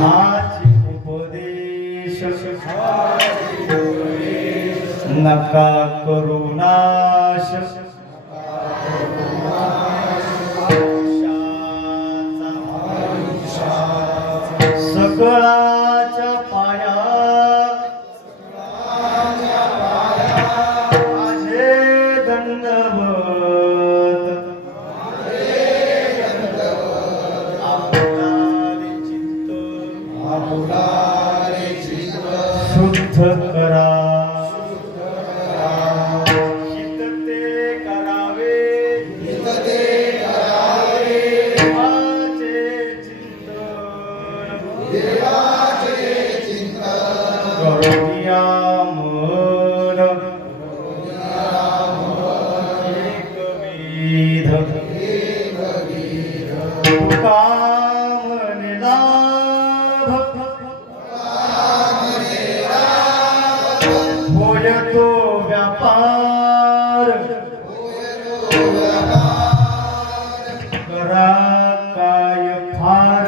हाची उपदेश नका करू नाश सकळाच्या पाया माझे दंडवत आपुलारे चित्त शुद्ध करा हित ते करावे देवाचे चिंतन करूया मन एकविध कामने लाभ होय तो व्यापार करा काय फार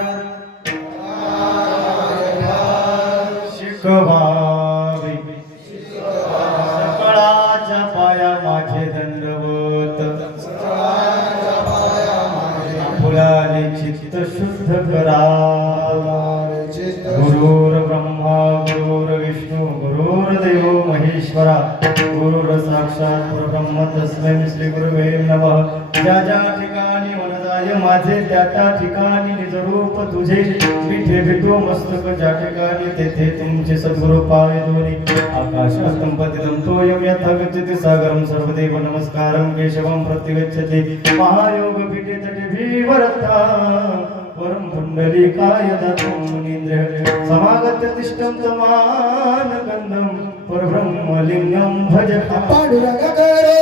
शिकवावे सकळाच्या पाया माझे दंडवत फुलाने चित्त शुद्ध करा गुरुर ब्रह्मा गुरुर विष्णू गुरुर्देव महेश्वरा गुरुर साक्षात परब्रह्म तस्मै श्री गुरुवे नमः ज्या ज्या ठिकाणी मन जाय माझे त्या त्या ठिकाणी निज रूप तुझे विठे भेटो मस्तक ज्या ठिकाणी तेथे तुमचे सद्गुरु पावे दोन्ही आकाशहस्तं पतितं तोयं यथा गच्छति सागरं सर्वदेव नमस्कारं केशवं प्रतिगच्छति महायोग पीठे तटे भीवरता परम पुंडलीकाय दत्तं मुनीन्द्र समागत्य तिष्ठं तमानकन्दं परब्रह्मलिङ्गं भजता पांडुरंग करो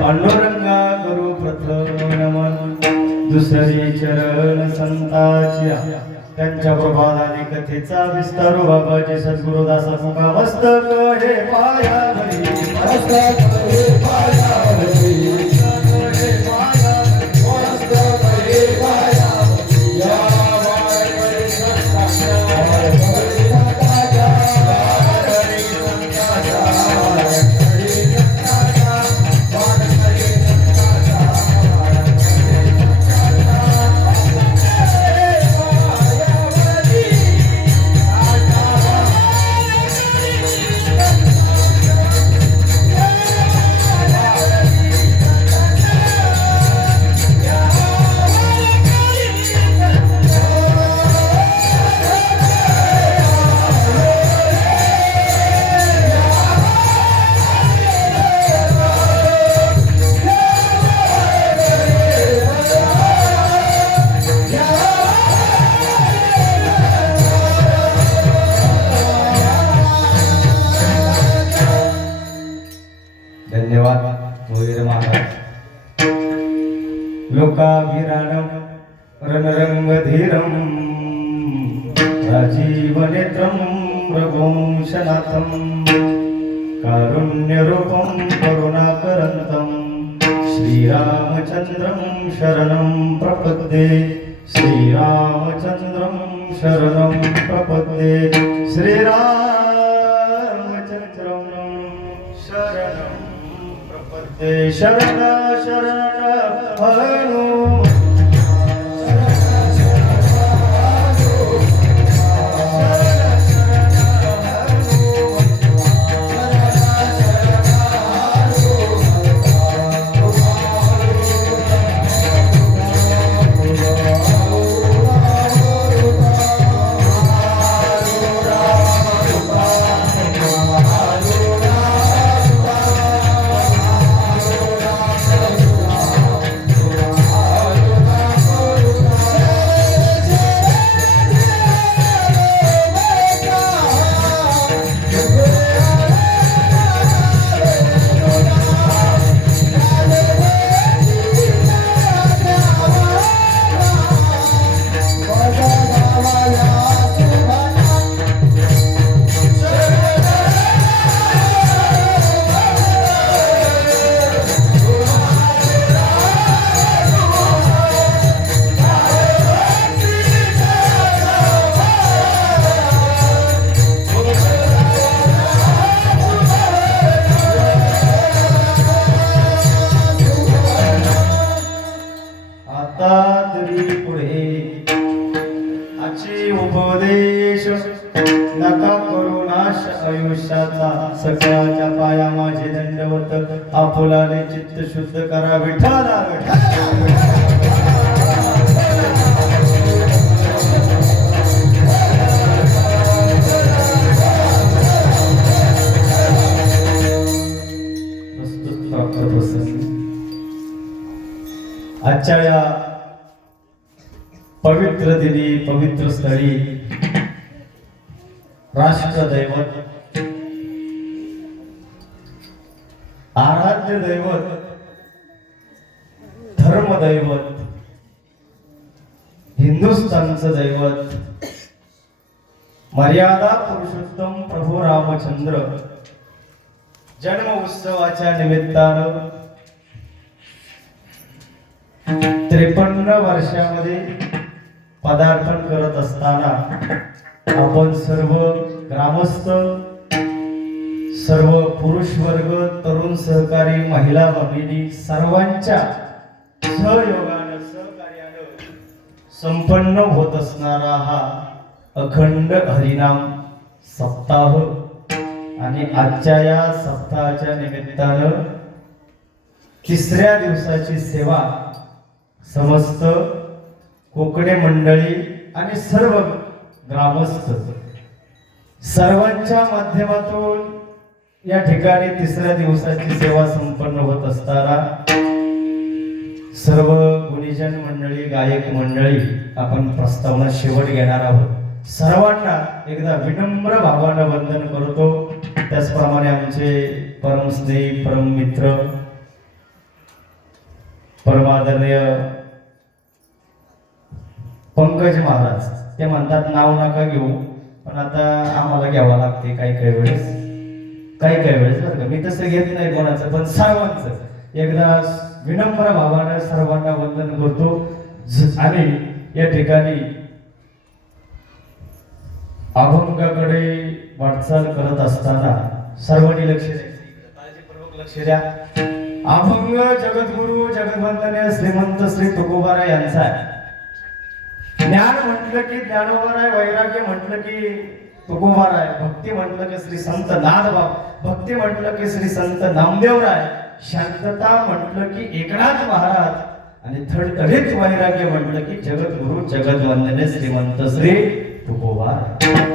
पांडुरंगा गुरु प्रथम नमन दुसरी चरण संताच्या त्यांच्या प्रभादाने कथेचा विस्तार बाबाचे सद्गुरुदास मुखा मस्तक हे पायावरी मस्तक हे पायावरी लोकाभिराणं रणरंगधीरं राजीवनेत्रं रघुवंशनाथं कारुण्यरूपं करुणाकरन्तं श्रीरामचन्द्रं शरणं प्रपद्ये श्रीरामचन्द्रं शरणं प्रपद्ये श्रीरामचन्द्रं शरणं प्रपद्ये शरण शरण हनु उपदेश नका करू नाश आयुष्याचा सकाळच्या पाया माझे दंडवत आपुलाने चित्त शुद्ध करा विठ्ठला आजच्या या पवित्र दिनी पवित्र स्थळी राष्ट्रदैवत आराध्य दैवत धर्मदैवत हिंदुस्थानचं दैवत मर्यादा पुरुषोत्तम प्रभू रामचंद्र जन्म उत्सवाच्या निमित्तानं 53 वर्षामध्ये पदार्पण करत असताना आपण सर्व ग्रामस्थ सर्व पुरुष वर्ग तरुण सहकारी महिला भगिनी सर्वांच्या सहयोगानं सहकार्यानं संपन्न होत असणारा हा अखंड हरिनाम सप्ताह आणि आजच्या या सप्ताहाच्या निमित्तानं तिसऱ्या दिवसाची सेवा समस्त कोकणे मंडळी आणि सर्व ग्रामस्थ सर्वांच्या माध्यमातून या ठिकाणी तिसऱ्या दिवसाची सेवा संपन्न होत असताना सर्व गुणीजन मंडळी गायक मंडळी आपण प्रस्तावना शेवट घेणार आहोत सर्वांना एकदा विनम्र भावानं वंदन करतो त्याचप्रमाणे आमचे परम स्नेही परम मित्र परमादरणीय पंकज महाराज ते म्हणतात नाव नका घेऊ पण आता आम्हाला घ्यावं लागते काही वेळेस बरं का मी तसं घेत नाही कोणाचं पण सर्वांचं एकदा विनम्र भावानं सर्वांना वंदन करतो आणि या ठिकाणी अभंगाकडे वाटचाल करत असताना सर्वांनी लक्ष काळजीपूर्वक लक्ष द्या अभंग जगद्गुरु जगद्वंदनीय श्रीमंत श्री तुकोबाराय यांचा आहे ज्ञान म्हटलं की ज्ञानोबाराय वैराग्य म्हटलं की तुकोबाराय भक्ती म्हटलं की श्री संत नाथबाब भक्ती म्हटलं की श्री संत नामदेवराय शांतता म्हटलं की एकनाथ महाराज आणि थडथडीत वैराग्य म्हटलं की जगद्गुरु जगद्वंदनीय श्रीमंत श्री तुकोबाराय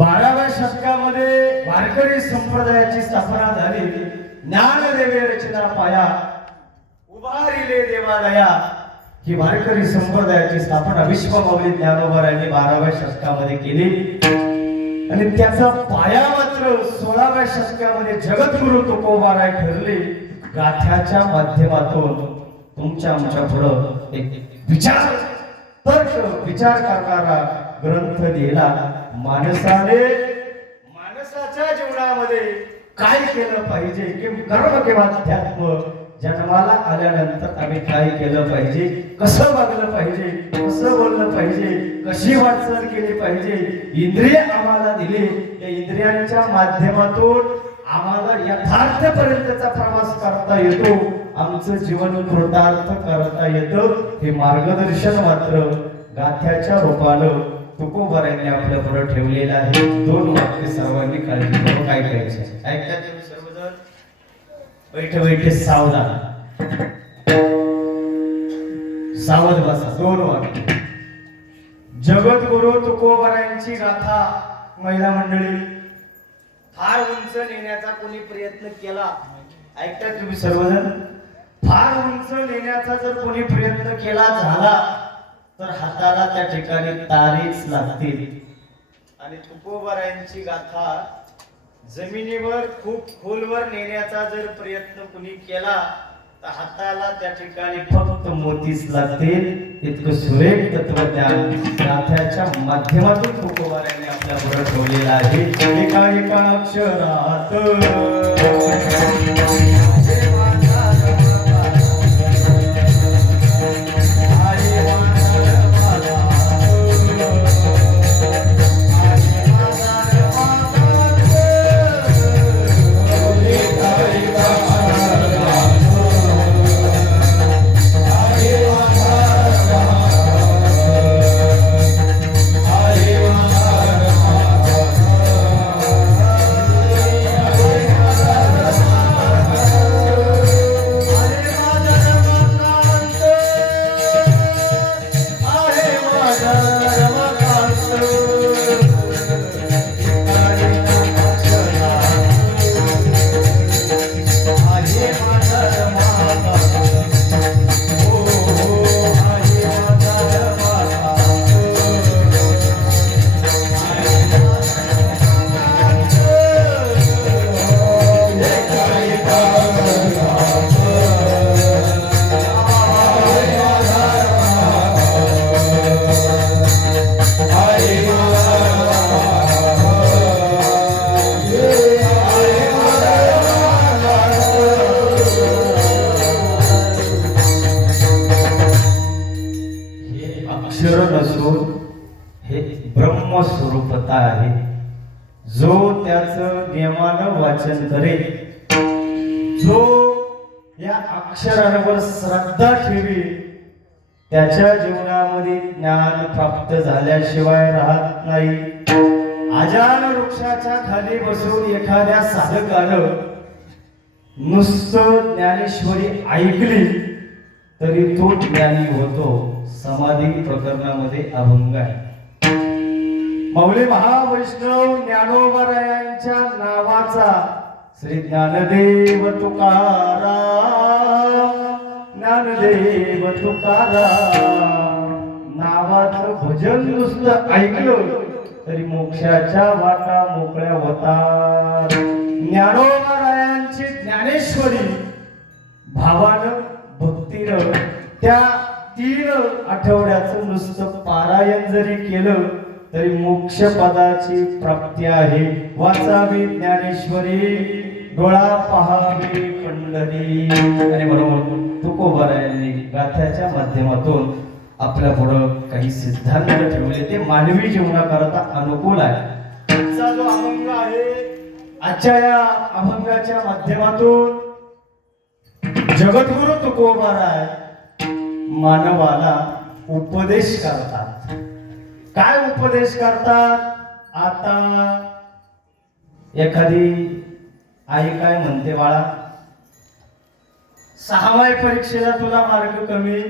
12व्या शतकामध्ये वारकरी संप्रदायाची स्थापना झाली ज्ञानदेवे रचना पाया उभारिले देवालया ही वारकरी संप्रदायाची स्थापना विश्वमाऊली ज्ञानोबारायांनी 12व्या शतकामध्ये केली आणि त्याचा पाया मात्र 16व्या शतकामध्ये जगद्गुरु तुकोबाराय ठरले गाथ्याच्या माध्यमातून तुमच्या आमच्या पुढं एक विचार करणारा ग्रंथ लिहिला. माणसाच्या जीवनामध्ये काय केलं पाहिजे, कर्म किंवा अध्यात्म, जन्माला आल्यानंतर आम्ही काय केलं पाहिजे, कसं वागलं पाहिजे, कसं बोललं पाहिजे, कशी वाटचाल केली पाहिजे. इंद्रिय आम्हाला दिले, या इंद्रियांच्या माध्यमातून आम्हाला यथार्थपर्यंतचा प्रवास करता येतो, आमचं जीवन कृतार्थ करता येतं. हे मार्गदर्शन मात्र गाथ्याच्या रूपानं तुकोबारांनी आपल्या पुढे ठेवलेलं आहे. 2 वाक्य सर्वांनी काळजी करून काय करायचे ऐकता तुम्ही सर्वजण. बैठे सावधान, सावध बसा. 2 वाक्य. जगद्गुरु तुकोबारांची गाथा महिला मंडळी फार उंच नेण्याचा कोणी प्रयत्न केला, ऐकता तुम्ही सर्वजण, फार उंच नेण्याचा जर कोणी प्रयत्न केला झाला तर हाताला त्या ठिकाणी तारीच लागतील. आणि तुकोबारांची गाथा जमिनीवर खूप खोलवर नेण्याचा जर प्रयत्न कोणी केला तर हाताला त्या ठिकाणी फक्त मोतीच लागतील. इतकं सुरेख तत्वज्ञान गाथ्याच्या माध्यमातून तुकोबारांनी आपल्या पुढे ठेवलेलं आहे. एका एका अक्षरात हे ब्रह्मस्वरूपता आहे. जो त्याचं नियमानं वाचन करेल, जो या अक्षरांवर श्रद्धा ठेवी, त्याच्या जीवनामध्ये ज्ञान प्राप्त झाल्याशिवाय राहत नाही. अजान वृक्षाच्या खाली बसून एखाद्या साधकानं नुसतं ज्ञानेश्वरी ऐकली तरी तो ज्ञानी होतो. समाधी प्रकरणामध्ये अभंग आहे. माऊली महावैष्णव ज्ञानोबारायांच्या नावाचा श्री ज्ञानदेव तुकाराम, ज्ञानदेव तुकाराम नावाचं भजन नुसतं ऐकलं तरी मोक्षाच्या वाटा मोकळ्या होतात. ज्ञानोबारायांची ज्ञानेश्वरी भावानं भक्तीनं त्या 3 आठवड्याचं नुसतं पारायण जरी केलं तरी मोक्ष पदाची प्राप्ती आहे. वाचावी ज्ञानेश्वरी, डोळा पहावी पंढरी. आणि म्हणून तुकोबारायांनी गाथ्याच्या माध्यमातून आपल्या पुढं काही सिद्धांत ठेवले, ते मानवी जीवनाकरता अनुकूल आहे. आजचा जो अभंग आहे, आजच्या या अभंगाच्या माध्यमातून जगद्गुरु तुकोबाराय मानवाला उपदेश करतात. काय उपदेश करतात? आता एखादी आई काय म्हणते, बाळा 6व्या परीक्षेला तुला मार्क कमी,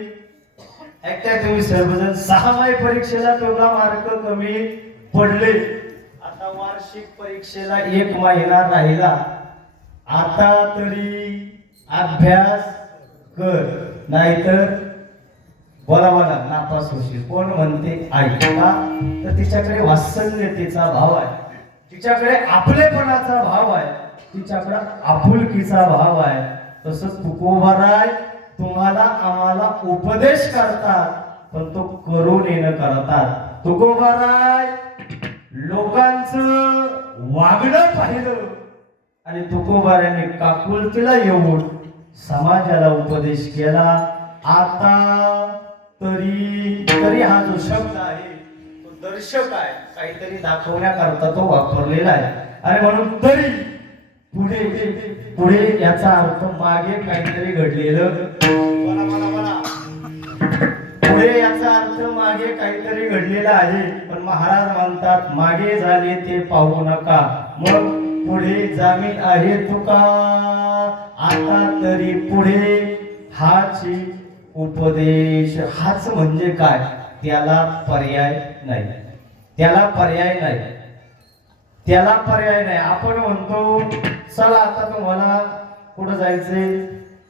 ऐकताय तुम्ही सर्वजण, 6व्या परीक्षेला तुला मार्क कमी पडले, आता वार्षिक परीक्षेला 1 महिना राहिला, आता तरी अभ्यास कर, नाहीतर बोला नापास होशील. कोण म्हणते? आई. का? तर तिच्याकडे वात्सल्यतेचा भाव आहे, तिच्याकडे आपलेपणाचा भाव आहे, तिच्याकडे आपुलकीचा भाव आहे. तसं तुकोबाराय तुम्हाला आम्हाला उपदेश करतात, पण तो करून येणं करतात. तुकोबाराय लोकांचं वागणं पाहिलं आणि तुकोबारायांनी काकुलतीला येऊन समाजाला उपदेश केला. आता तरी हा जो शब्द आहे तो दर्शक आहे, काहीतरी दाखवण्याकरता तो वापरलेला आहे. आणि म्हणून तरी पुढे पुढे याचा अर्थ मागे काहीतरी घडलेलं, पुढे याचा अर्थ मागे काहीतरी घडलेलं आहे. पण महाराज म्हणतात मागे झाले ते पाहू नका, मग पुढे जामीन आहे तुका. आता तरी पुढे हाची उपदेश, हाच म्हणजे काय, त्याला पर्याय नाही, त्याला पर्याय नाही, त्याला पर्याय नाही. आपण म्हणतो चला आता तुम्हाला कुठं जायचंय,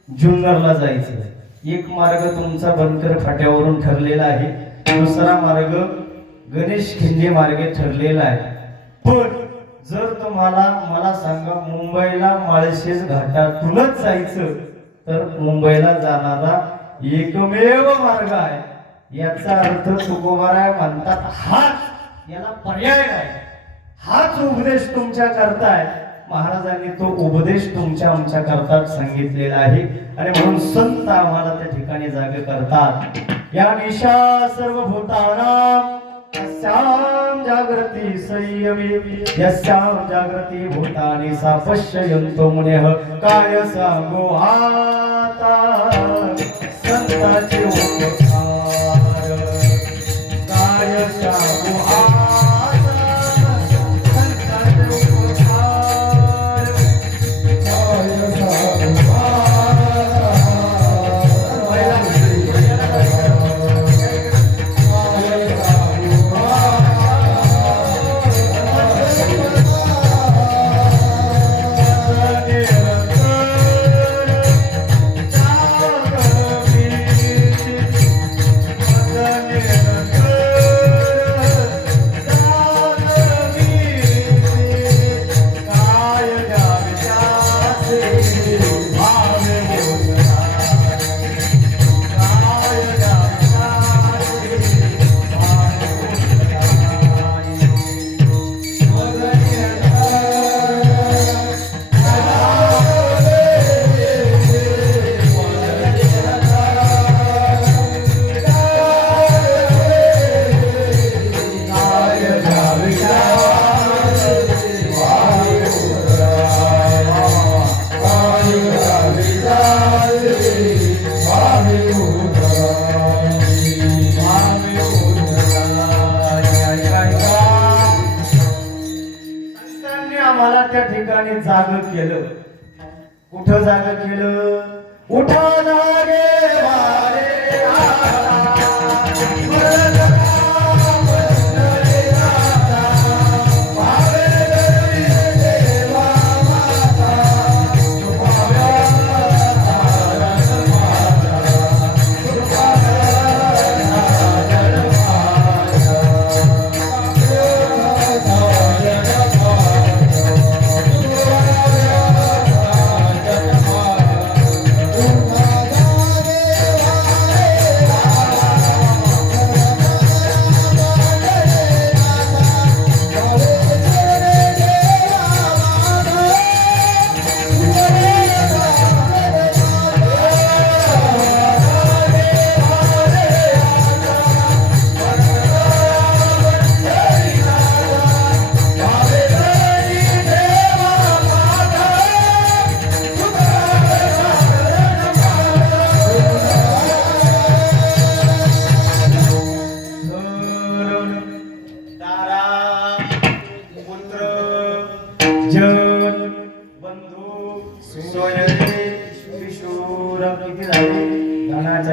जुन्नरला जायचंय. एक मार्ग तुमचा बनकर फाट्यावरून ठरलेला आहे, दुसरा मार्ग गणेश खिंडे मार्गे ठरलेला आहे. पण जर तुम्हाला मला सांगा मुंबईला माळशेज घाटातूनच जायचं तर मुंबईला जाणारा एकमेव मार्ग आहे. याचा अर्थ तुकोबाराय म्हणतात हाच, याला पर्याय नाही, हाच उपदेश तुमच्या करताय. महाराजांनी तो उपदेश तुमच्या आमच्या करतात सांगितलेला आहे. आणि म्हणून संत आम्हाला त्या ठिकाणी जागे करतात. या निशा सर्वभूतानां यस्यां जागृती संयमी यस्यां जागृती भूतानि सा पश्यन्तो मुनेः. काय सांगू आता संतांचे उपकार, काय सांगू आता संतांचे उपकार, काय सांगू जाग केलं. कुठं जाग केलं, उठा जागे वारे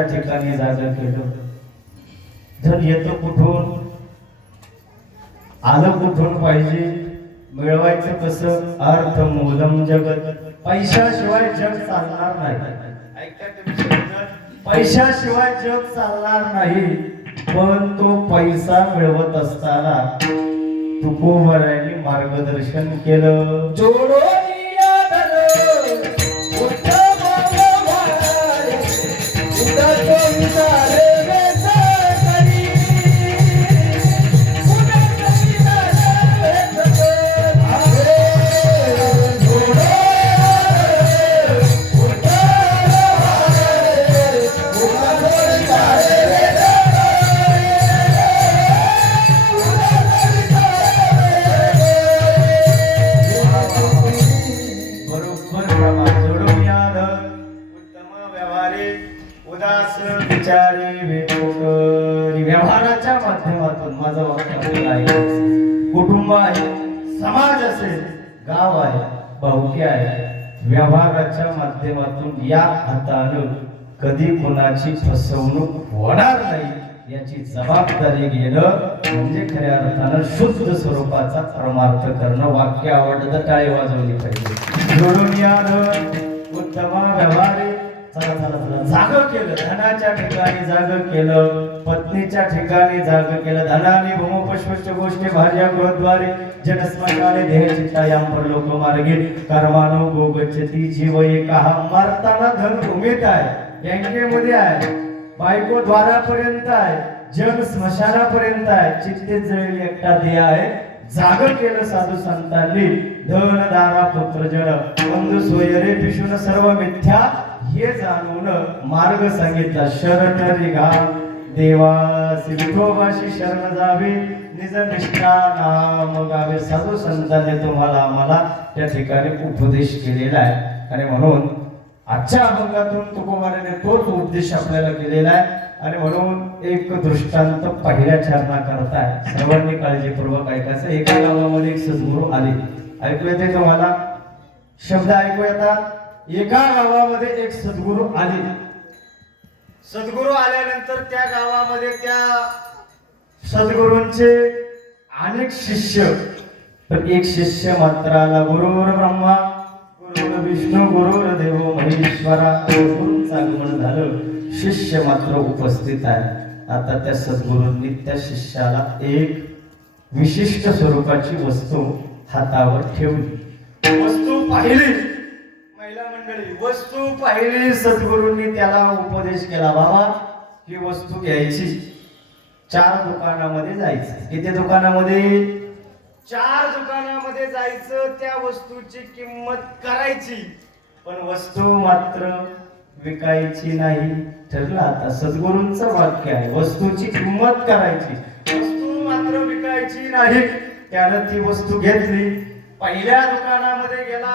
ठिकाणी जागा केलं. धन येतं कुठून, आलं कुठून पाहिजे, मिळवायचं कसं, अर्थ मूलम जगत. पैशाशिवाय जग चालणार नाही. पैशाशिवाय जग चालणार नाही. पण तो पैसा मिळवत असताना तुकोबारायांनी मार्गदर्शन केलं. जोडो व्यवहाराच्या माध्यमातून माझं वाक्य आहे. कुटुंब आहे, समाज असेल, गाव आहे, भाऊकी आहे, व्यवहाराच्या माध्यमातून या हातानं कधी कोणाची फसवणूक होणार नाही याची जबाबदारी घेणं म्हणजे खऱ्या अर्थानं शुद्ध स्वरूपाचा परमार्थ करणं. वाक्य आवडलं तर टाळी वाजवली पाहिजे. जोडून यानं उत्तम व्यवहारी चला चला चला जाग केलं, धनाच्या ठिकाणी जाग केलं, पत्नीच्या ठिकाणी जाग केलं. धनाने भूमपुष्पश्च गोष्टी भार्या गृहद्वारे जनस्मशाने देह चित्तायाम परलोक मार्गे कर्मानो भोगच्छति जीव एकाहा. मरताना धन भूमीत आहे, बँकेमध्ये आहे, बायको द्वारापर्यंत आहे, जन स्मशानापर्यंत आहे, चित्ते जळेल एकटा देह आहे. जाग केलं साधू संतांनी धन दारा पुत्र जन बंधू सोयरे पिशून सर्व मिथ्या हे जाणून मार्ग सांगितला. शरण निघा देवासी विठोबाशी शरण जावे, निज निष्ठा नाम गावे. साधू संतांनी तुम्हाला आम्हाला त्या ठिकाणी उपदेश केलेला आहे आणि म्हणून आजच्या अभंगातून तुकोबाराने तोच उपदेश आपल्याला केलेला आहे. आणि म्हणून एक दृष्टांत पहिल्या चरणा करताय, सर्वांनी काळजीपूर्वक ऐकायचं. एका गावामध्ये एक सद्गुरू आले. ऐकू येते तुम्हाला? शब्द ऐकू येतात? एका गावामध्ये एक सद्गुरू आले. सद्गुरू आल्यानंतर त्या गावामध्ये त्या सद्गुरूंचे अनेक शिष्य, पण एक शिष्य मात्र आला. गुरुर ब्रह्मा गुरुर विष्णू गुरुर देव महेश्वरा. गुरूंचं आगमन झालं, शिष्य मात्र उपस्थित आहे. आता त्या सद्गुरूंनी त्या शिष्याला एक विशिष्ट स्वरूपाची वस्तू हातावर ठेवली. वस्तू पाहिली, महिला मंडळी, वस्तू पाहिली. सद्गुरूंनी त्याला उपदेश केला, बाबा ही वस्तू घ्यायची, 4 दुकानामध्ये जायचं. किती दुकानामध्ये? 4 दुकानामध्ये जायचं, त्या वस्तूची किंमत करायची, पण वस्तू मात्र विकायची नाही. ठरलं. आता सद्गुरूंचं वाक्य आहे, वस्तूची किंमत करायची, वस्तू मात्र विकायची नाही. त्यानं ती वस्तू घेतली. पहिल्या दुकानामध्ये गेला,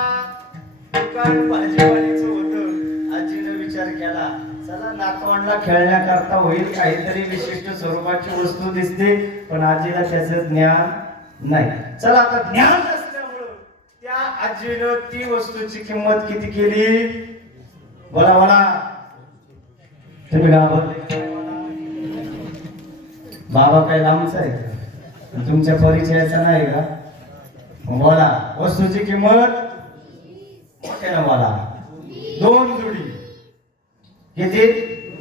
दुकान भाजीवालीचं होतं. आजीनं विचार केला, चला नातवंडला खेळण्याकरता होईल, काहीतरी विशिष्ट स्वरूपाची वस्तू दिसते, पण आजीला त्याचं ज्ञान नाही. चला आता ज्ञान नसल्यामुळं त्या आजीनं ती वस्तूची किंमत किती केली? बोला बोला. तुम्ही घाबरले? बाबा काय लांबचा आहे का? तुमच्या परिचयाचा नाही का? बोला. वस्तूची किंमत मोठ्यानं बोला. 2 जोडी. किती?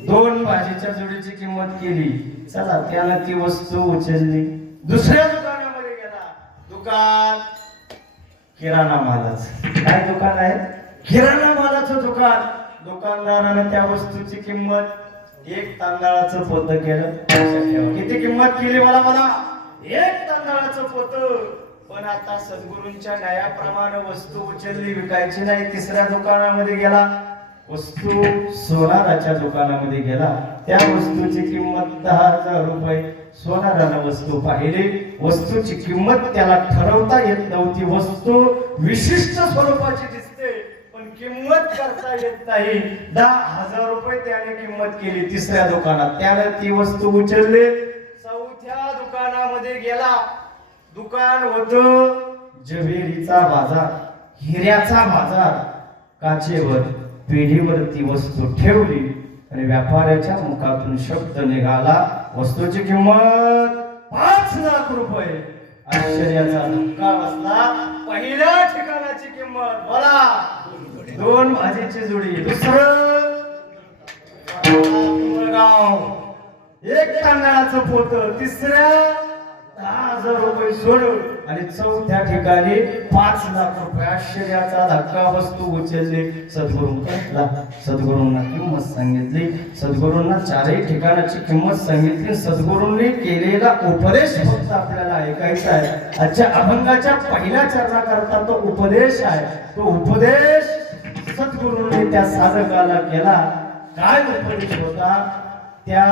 2 भाजीच्या जोडीची किंमत केली. चला त्यानं ती वस्तू उचलली. दुसऱ्या दुकानामध्ये गेला. दुकान किराणा मालाचं. काय दुकान आहे? किराणा मालाचं दुकान. दुकानदारानं त्या वस्तूची किंमत 1 तांदळाचं पोतं केलं. किती किंमत केली? मला 1 तांदळाचं पोतं. पण आता सद्गुरूंच्या न्यायाप्रमाणे वस्तू उचलली, विकायची नाही. तिसऱ्या दुकानामध्ये गेला. वस्तू सोनाराच्या दुकानामध्ये गेला. त्या वस्तूची किंमत 10,000 रुपये. सोनारानं वस्तू पाहिली. वस्तूची किंमत त्याला ठरवता येत नव्हती. वस्तू विशिष्ट स्वरूपाची दिसते, पण किंमत करता येत नाही. 10,000 रुपये त्याने किंमत केली. तिसऱ्या दुकानात त्याने ती वस्तू उचलली. चौथ्या दुकानामध्ये गेला. दुकान होतं जवेरीचा बाजार, हिऱ्याचा बाजार. काचेवर पेढीवर ती वस्तू ठेवली आणि व्यापाऱ्याच्या मुखातून शब्द निघाला, वस्तूची किंमत 5,00,000 रुपये. आश्चर्याचा धक्का बसला. पहिल्या ठिकाणाची किंमत बोला 2 भाजीची जोडी. दुसरं गाव 1 तांदळाचं पोतं. तिसऱ्या 10,000 रुपये सोडून आणि चौथ्या ठिकाणी 5 लाख रुपये. आश्चर्याचा धक्का वस्तू उचलली. सद्गुरूंना किंमत सांगितली. सद्गुरूंना चारही ठिकाणाची किंमत सांगितली. सद्गुरूंनी केलेला उपदेश फक्त आपल्याला ऐकायचा आहे. आजच्या अभंगाच्या पहिल्या चरणाकरता तो उपदेश आहे. तो उपदेश सद्गुरूंनी त्या साधकाला केला. काय उपदेश होता? त्या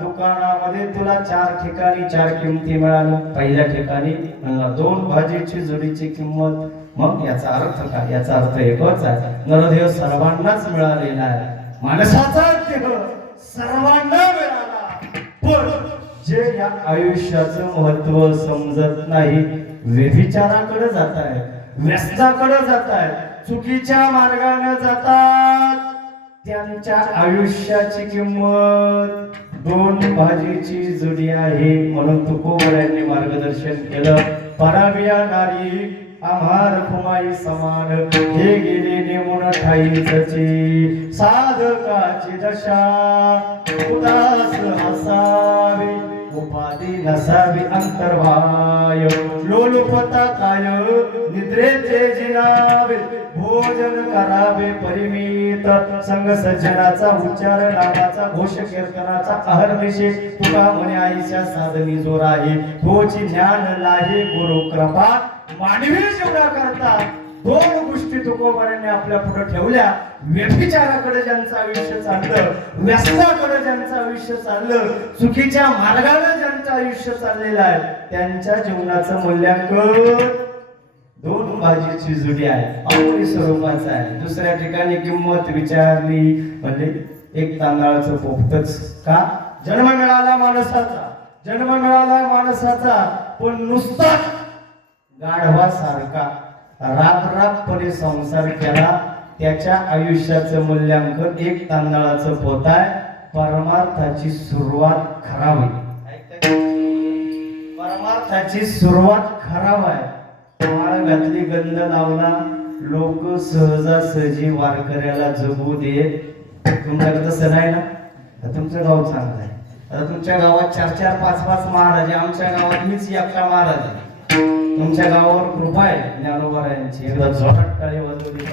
दुकानामध्ये तुला 4 ठिकाणी 4 किमती मिळाल्या. पहिल्या ठिकाणी म्हणला 2 भाजीची जोडीची किंमत. मग याचा अर्थ काय? याचा अर्थ एकच आहे, नरदेह सर्वांनाच मिळालेला आहे. माणसाचा देह सर्वांना मिळाला. पण जे या आयुष्याचं महत्व समजत नाही, व्यभिचाराकडे जात आहे, व्यसनाकडे जात आहे, चुकीच्या मार्गाने जातात, त्यांच्या आयुष्याची किंमत 2 भाजीची जुडी आहे. म्हणून तुकोबरायांनी मार्गदर्शन केलं. पराबिया नारी आम्हार खुमाई समान, हे गेले नेमून ठाईची. साधकाची दशा उदास असावी, उपाधी नसावी अंतर्भाय. लोलुपता काय निद्रेचे जिनावे, भोजन करावे परिमित. संग सज्जनाचा उच्चार नामाचा घोष कीर्तनाचा अहर्निशे. तुका म्हणे आईच्या साधनी जोर आहे, होची ज्ञान लाहे गुरु कृपा. मानवी जीवना करता 2 गोष्टी तुकोबारांनी आपल्या पुढे ठेवल्या. व्यभिचाराकडे ज्यांचं आयुष्य चाललं, व्यसनाकडे ज्यांचं आयुष्य चाललं, चुकीच्या मार्गाने ज्यांचं आयुष्य चाललेलं आहे, त्यांच्या जीवनाचं मूल्यांकन 2 भाजीची जुडी आहे, अमोली स्वरूपाचं आहे. दुसऱ्या ठिकाणी किंमत विचारली म्हणजे 1 तांदळाचं पोपटच. का? जन्म मिळाला माणसाचा, जन्म मिळाला माणसाचा, पण नुसता गाढवासारखा रापरापपणे संसार केला. त्याच्या आयुष्याचं मूल्यांकन 1 तांदळाचं पोत आहे. परमार्थाची सुरुवात खराब आहे. परमार्थाची सुरुवात खराब आहे. माळ घातली, गंध लावला, लोक सहजासहजी वारकऱ्याला जगू देत. तुमच्याकडे तसं नाही ना? तुमचं गाव चांगलं आहे. आता तुमच्या गावात 4-4, 5-5 महाराज. आमच्या गावात मीच एकटा महाराज आहे. तुमच्या गावावर कृपा आहे ज्ञानोबारायांची. एकदा जोरात टाळी वाजवली.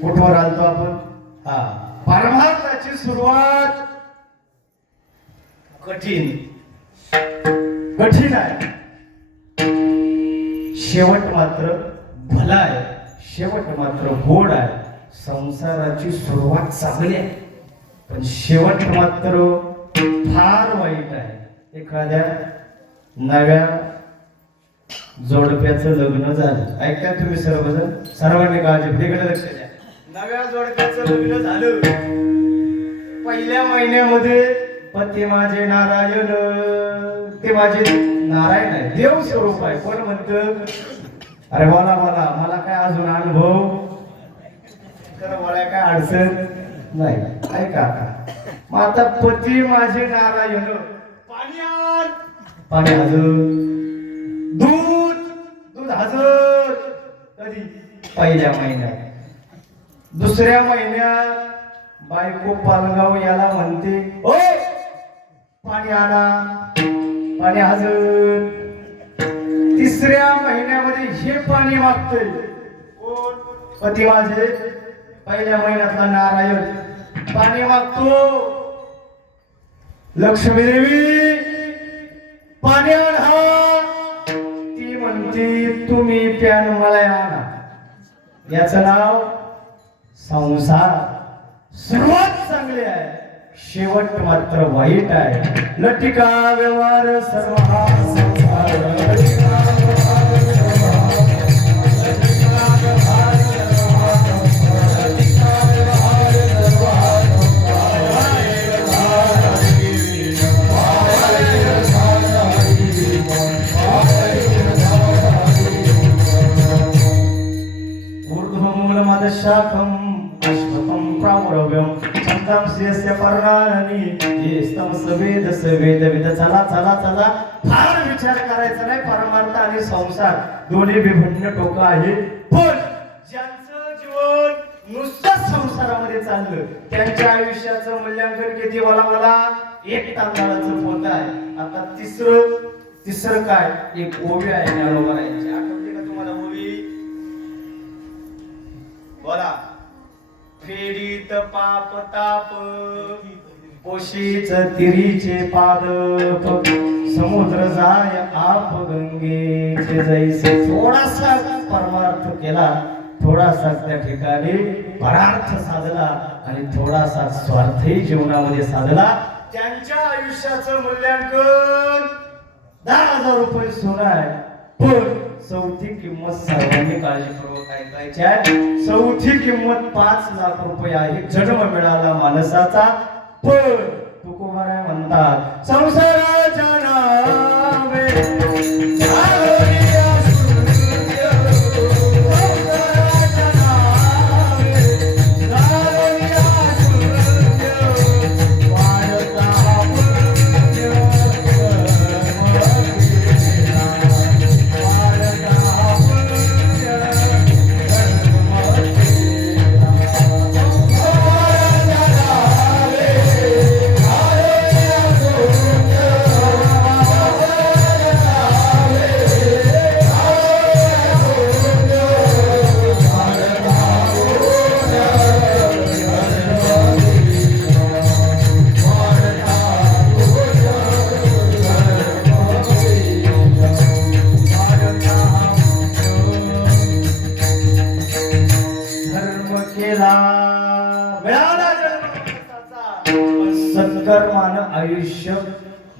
कुठवर आलतो आपण? हा, परमार्थाची सुरुवात कठीण आहे, शेवट मात्र भला आहे, शेवट मात्र गोड आहे. संसाराची सुरुवात चांगली आहे, पण शेवट मात्र फार वाईट आहे. एखाद्या नव्या जोडप्याचं लग्न झालं. ऐका तुम्ही सर्वजण, सर्वांनी काळजी, तिकडे लक्ष द्या. नव्या जोडप्याचं लग्न झालं. पहिल्या महिन्यामध्ये पती माझे नारायण, ते माझे नारायण आहे, देव स्वरूप आहे. कोण म्हणतं? अरे मला काय अजून अनुभव, तर मला काय अडचण नाही. ऐका आता, मग आता पती माझे नारायण, पाणी हजर, दूध हजर. कधी? पहिल्या महिन्यात. दुसऱ्या महिन्यात बायको पालगाव याला म्हणते, ओ पाणी आणा, पाणी हजर. तिसऱ्या महिन्यामध्ये हे पाणी मागतोय कोण? पती माझे, पहिल्या महिन्यातला नारायण. पाणी मागतो. लक्ष्मी देवी पाणी आणा. ती म्हणते तुम्ही प्यान मला आणा. याचं नाव संसार. सुरुवात चांगली आहे, शेवट मात्र वाईट आहे. लटिका व्यवहार सर्व शाखम अश्वत्थं प्रावरव्यं छन्दं स्यस्य पर्णानि येस्तं सवेद सवेद विद. चला फार विचार करायचा नाही. परमार्थ आणि संसार दोन्ही विभिन्न टोकं आहे. पण ज्यांचं जीवन नुसतं संसारामध्ये चाललं, त्यांच्या आयुष्याचं मूल्यांकन किती? मला 1 तांदळाचं पोत आहे. आता तिसरं तिसरं काय एक ओवी आहे ज्ञानोबारायांची. आठवते का तुम्हाला ओवी? बोला. फेडीत पाप ताप कोशीच तिरीचे पादप समुद्र जाय आप गंगेचे जैसे. थोडासा परमार्थ केला, थोडासा त्या ठिकाणी परार्थ साधला आणि थोडासा स्वार्थही जीवनामध्ये साधला. त्यांच्या आयुष्याचं मूल्यांकन 10,000 रुपये सोनं आहे, पण चौथी किंमत सर्वांनी काळजीपूर्वक ऐकायची आहे. चौथी किंमत 5 लाख रुपये आहे. जन्म मिळाला माणसाचा, पण तुकोबाराय म्हणतात संसाराच्या नावे सत्कर्मानं आयुष्य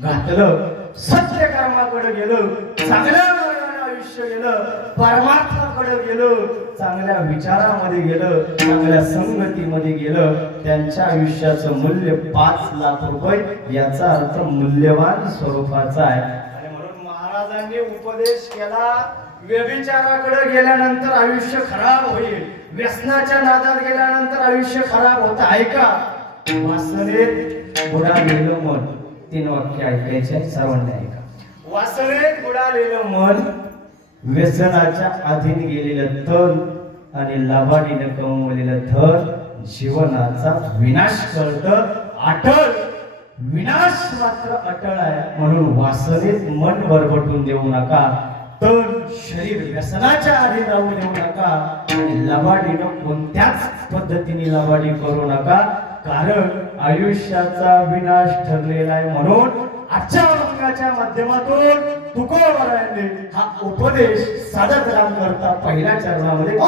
घातलं, सत्य कर्माकडे गेलं, चांगल्या मार्गाने आयुष्य गेलं, परमार्थाकडे गेलं, चांगल्या विचारामध्ये गेलं, चांगल्या संगतीमध्ये गेलं, त्यांच्या आयुष्याचं मूल्य 5 लाख रुपये. याचा अर्थ मूल्यवान स्वरूपाचा आहे. आणि म्हणून महाराजांनी उपदेश केला, व्यभिचाराकडे गेल्यानंतर आयुष्य खराब होईल, व्यसनाच्या नादात गेल्यानंतर आयुष्य खराब होत आहे का? वासनेत बुडालेलं मन. 3 वाक्य ऐकायचे, सर्वांनी ऐका. वासनेत बुडालेलं मन, व्यसनाच्या अधीन गेलेलं तन आणि लबाडीनं कमवलेलं धन जीवनाचा विनाश करतं. अटळ विनाश मात्र अटळ आहे. म्हणून वासनेत मन बरबटून देऊ नका, तन शरीर व्यसनाच्या आधी राहू देऊ नका आणि लबाडीनं कोणत्याच पद्धतीने लबाडी करू नका, कारण आयुष्याचा विनाश ठरलेला आहे. म्हणून आजच्या अभंगाच्या माध्यमातून तुकोबारायांनी हा उपदेश सादर करता पहिल्या चरणामध्ये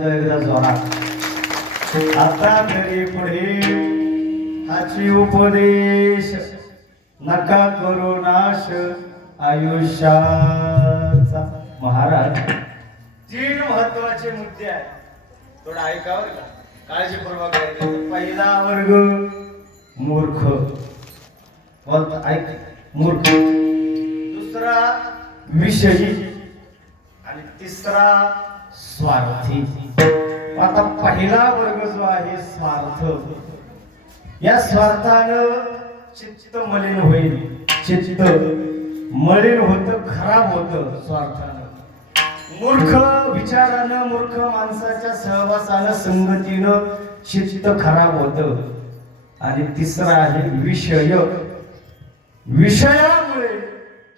टाळ्यांचा एकदा जोरात. आता तरी पुढे हाची उपदेश नका करू नाश आयुष्याचा. महाराज 3 महत्वाचे मुद्दे आहेत, थोडं ऐकावं का, काळजीपूर्वक ऐकायचं. पहिला वर्ग मूर्ख, बोलता ऐक मूर्ख. दुसरा विषयी आणि तिसरा स्वार्थी. आता पहिला वर्ग जो आहे स्वार्थ, या स्वार्थानं चित्त मलिन होईल. चित्त मलिन होतं, खराब होतं स्वार्थानं. मूर्ख विचारानं, मूर्ख माणसाच्या सहवासानं, संगतीनं चित्त खराब होतं. आणि तिसरा आहे विषय. विषयामुळे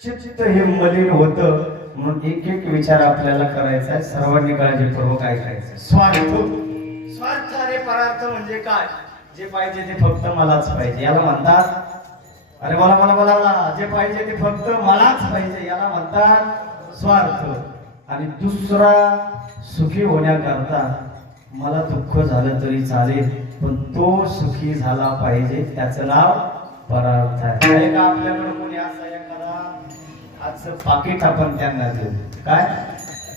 चित्त हे मलिन होतं. म्हणून एक एक विचार आपल्याला करायचा आहे, सर्वांनी काळजीपूर्वक ऐकायचं. स्वार्थाने परार्थ म्हणजे काय? जे पाहिजे ते फक्त मलाच पाहिजे, याला म्हणतात. अरे मला मला मला मला जे पाहिजे ते फक्त मलाच पाहिजे, याला म्हणतात स्वार्थ. आणि दुसरा सुखी होण्याकरता मला दुःख झालं तरी चालेल, पण तो सुखी झाला पाहिजे, त्याचं नाव परार्थ आहे. का आपल्याकडे कोणी असा एखादा आजचं पाकिट आपण त्यांना देऊ, काय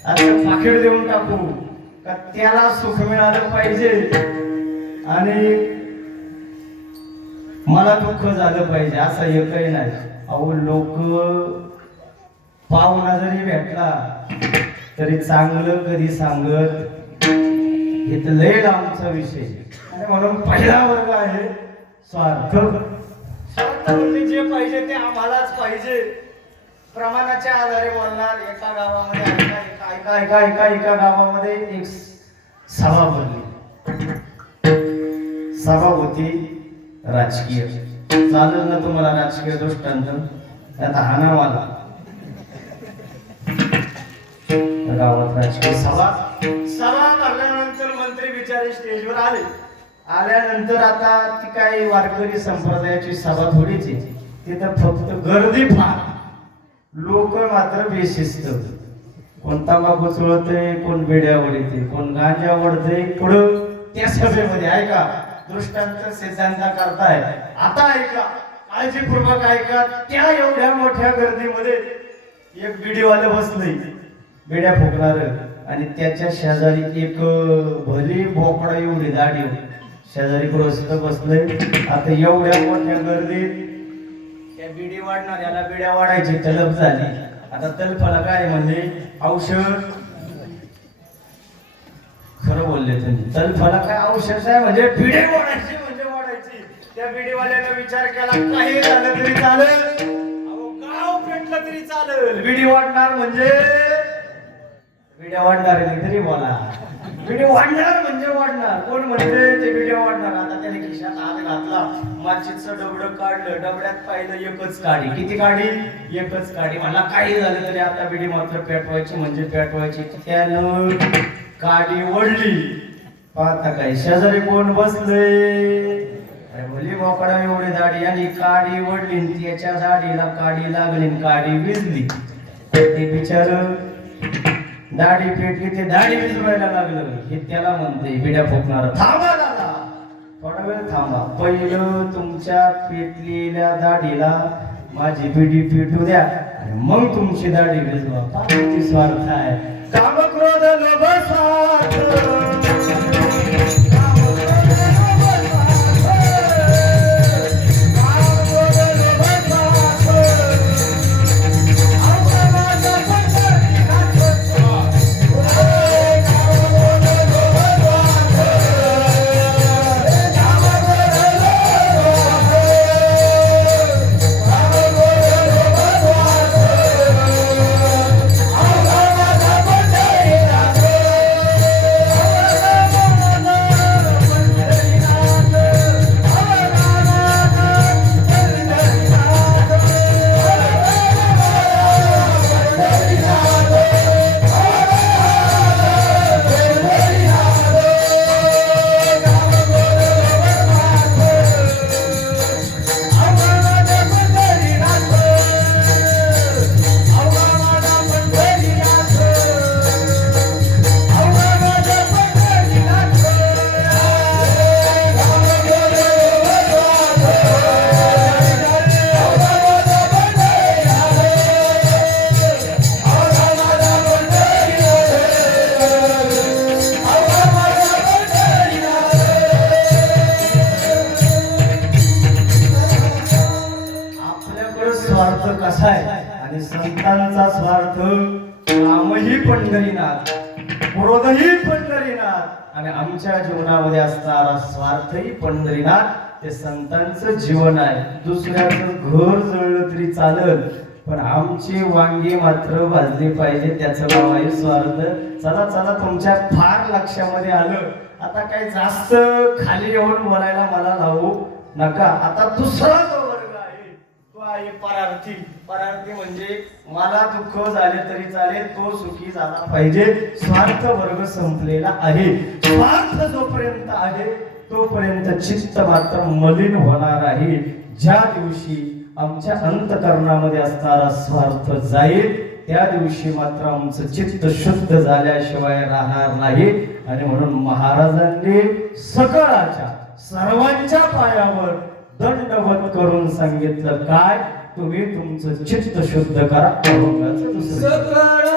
आजचं पाकिट देऊन टाकू का त्याला सुख मिळालं पाहिजे आणि मला दुःख झालं पाहिजे, असं एकही नाही. अहो लोक पाहुणा जरी भेटला तरी चांगलं कधी सांगत, हे तर लय लांबचा विषय. आणि म्हणून पहिला वर्ग आहे स्वार्थ. स्वार्थ म्हणजे जे पाहिजे ते आम्हालाच पाहिजे, प्रमाणाच्या आधारे बोलणार. एका गावामध्ये एका गावामध्ये एक सभा भरली. सभा होती राजकीय. चालेल ना तुम्हाला राजकीय दृष्टांत? आता हा नाव आला गावात राजकीय सभा. सभा भरल्यानंतर मंत्री बिचारे स्टेजवर आले. आल्यानंतर आता ती काही वारकरी संप्रदायाची सभा थोडीच आहे, तिथं फक्त गर्दी फार, लोक मात्र बेशिस्त. कोण तंबाखू चोळतंय, कोण बेड्या ओढते, कोण गांजा ओढतंय पुढं त्या सभेमध्ये. ऐका, दृष्टांत सिद्धांत करताय. आता ऐका, काळजीपूर्वक ऐका. त्या एवढ्या मोठ्या गर्दीमध्ये एक बिडीवाले बसले, बेड्या फुकणार, आणि त्याच्या शेजारी एक भली बोकडा एवढी दाढी शेजारी ग्रस्त बसले. आता एवढ्या मोठ्या गर्दीत त्या बिडी वाढणाऱ्याला बिड्या वाढायची तलब झाली. आता तलफाला काय म्हणले, औषध. खरं बोलले तुम्ही, तलफाला काय औषध आहे म्हणजे बिडी वाढायची म्हणजे वाढायची. त्या बिडीवाल्याने विचार केला, काही झालं तरी चालेल, अहो गाव पेटलं तरी चालेल, बिडी वाढणार म्हणजे बिड्या वाढणार तरी बोला. बिडी वाढणार म्हणजे वाढणार. कोण म्हणते ते बिड्या वाढणार? आता त्याने खिशात हात घातला, माचीचं डबडं काढलं, डबड्यात पाहिलं एकच काडी. किती काडी? एकच काडी. मला काही झालं तरी आता बिडी मात्र पेटवायची म्हणजे पेटवायची. त्यानं काडी ओढली. पाहता काय शेजारी कोण बसले, भली मोकळा एवढी दाढी, आणि काडी ओढली, त्याच्या दाढीला काडी लागली, काडी विजली. ते बिचार दाढी पेटली, ते दाढी विजवायला लागलं. हे त्याला म्हणते बिड्या फुकणार. थांबा दादा, थोडा वेळ थांबा. पहिलं तुमच्या पेटलेल्या दाढीला माझी बिडी पेटू द्या, आणि मग तुमची दाढी विजवा. किती स्वार्थ आहे. काम क्रोध लोभ स्वार्थ. क्रोधही पंढरीनाथ आणि आमच्या जीवनामध्ये असणारा स्वार्थही पंढरीनाथ. ते संतांचं जीवन आहे. दुसऱ्याचं घर जळलं तरी चालल, पण आमची वांगी मात्र भाजली पाहिजे. त्याचं नाव आहे स्वार्थ. चला चला, तुमच्या फार लक्षामध्ये आलं. आता काही जास्त खाली येऊन बोलायला मला लावू नका. आता दुसरा जो वर्ग आहे तो आहे परार्थी. परार्थी म्हणजे मला दुःख झाले तरी चालेल, तो सुखी झाला पाहिजे. स्वार्थ वर्ग संपलेला आहे. स्वार्थ जोपर्यंत आहे तोपर्यंत चित्त मात्र मलिन होणार आहे. ज्या दिवशी आमच्या अंतकरणामध्ये असणारा स्वार्थ जाईल त्या दिवशी मात्र आमचं चित्त शुद्ध झाल्याशिवाय राहणार नाही. आणि म्हणून महाराजांनी सकळाच्या सर्वांच्या पायावर दंडवत करून सांगितलं काय, तुम्ही तुमचं चित्त शुद्ध करा. सकळाच्या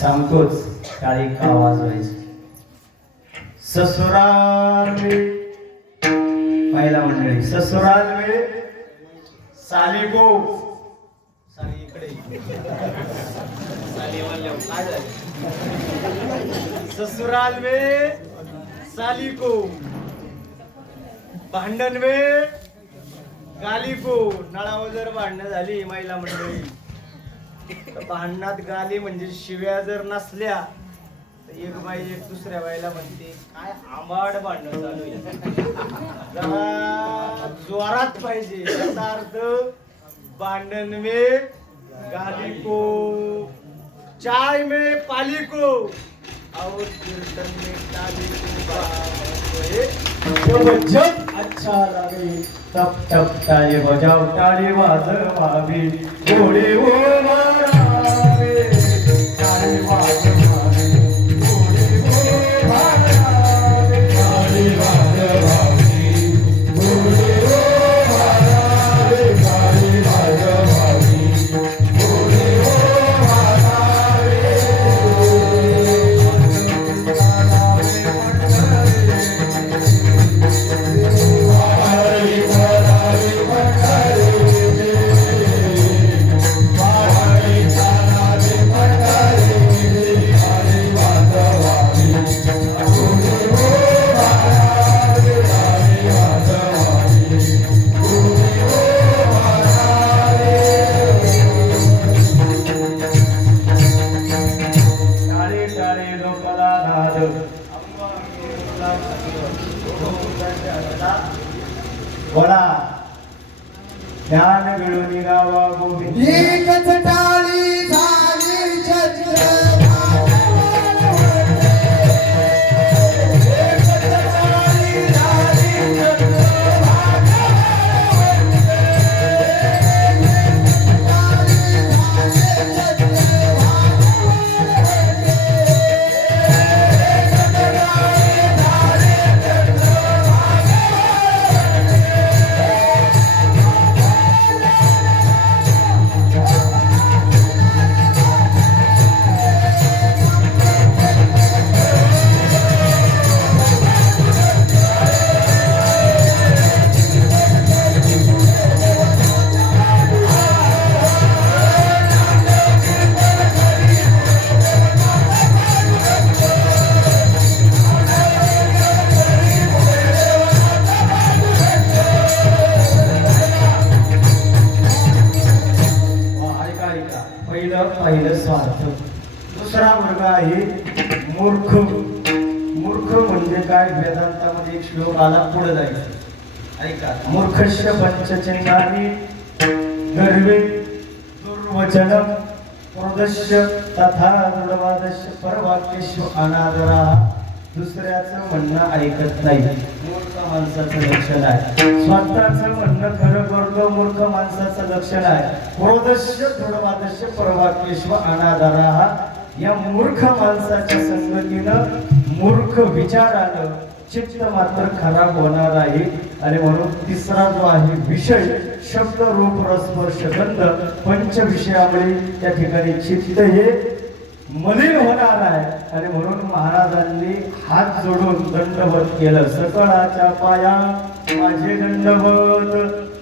सांगतोच टाळी का वाजवायची. ससुराल में महिला मंडळी, ससुराल में साली को साली इकडे ससुराल में साली को, भांडण में गाली को. नळावर जर भांडणं झाली महिला मंडळी, भांडणात गाली म्हणजे शिव्या जर नसल्या तर एक बाई एक दुसऱ्या बाईला म्हणते काय आंबाड भांडण चालू आहे, जरा जोरात पाहिजे. याचा अर्थ भांडण में गाली को, चाय में पाली को और कीर्तन में ताली को. जब अच्छा लगे तब तब ताली बजाओ, ताली वाजवावी, घोडे हो मारावे, ताली वाजवावी, घोडे हो मारावे, ताली वाजवावी, घोडे हो मारावे, ताली वाजवावी, घोडे हो मारावे. Bye. ज्ञान मिळून गावा गोविंद एकच टाळी झाली छत्र पहिलं स्वार्थ. दुसरा वर्ग आहे मूर्ख. मूर्ख म्हणजे काय? वेदांतामध्ये एक श्लोक आला, पुढे जायचं ऐका. मूर्खस्य पंचचिन्हानि गर्वे दुर्वचनम क्रोधस्य तथा दृढवादस्य परवाक्येषु अनादरः. दुसऱ्याचं म्हणणं ऐकत नाही, मूर्ख माणसाचं लक्षण आहे. स्वतःचं म्हणणं खरं करतो, मूर्ख माणसाचं लक्षण आहे. क्रोधस्य दृढवादस्य परवाक्येषु अनादरः. या मूर्ख माणसाच्या संगतीनं मूर्ख विचारानं चित्त मात्र खराब होणार आहे. आणि म्हणून तिसरा जो आहे विषय, शब्द रूप रसस्पर्श गंध पंच विषयामुळे त्या ठिकाणी चित्त हे मलिन होणार आहे. आणि म्हणून महाराजांनी हात जोडून दंडवत केलं. सकळाच्या पाया माझे दंडवत,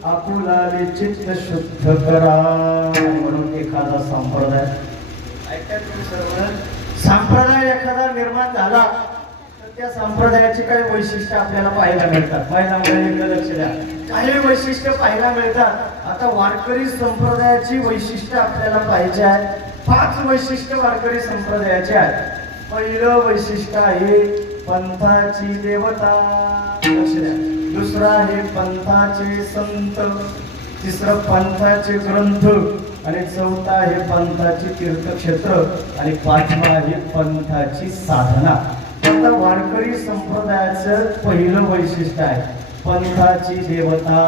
आपुलाले चित्त शुद्ध करा. म्हणून एखादा संप्रदाय ऐकतात तुम्ही सर्वजण, संप्रदाय एखादा निर्माण झाला तर त्या संप्रदायाची काही वैशिष्ट्य आपल्याला पाहायला मिळतात. पहिल्यांदा लक्ष द्या, काही वैशिष्ट्य पाहायला मिळतात. आता वारकरी संप्रदायाची वैशिष्ट्य आपल्याला पाहिजे आहे. 5 वैशिष्ट्य वारकरी संप्रदायाचे आहेत. पहिलं वैशिष्ट्य आहे पंथाची देवता, लक्ष द्या. दुसरं आहे पंथाचे संत. तिसरं पंथाचे ग्रंथ. आणि चौथा आहे पंथाची तीर्थक्षेत्र. आणि 5वा आहे पंथाची साधना. आता वारकरी संप्रदायाचं पहिलं वैशिष्ट्य आहे पंथाची देवता.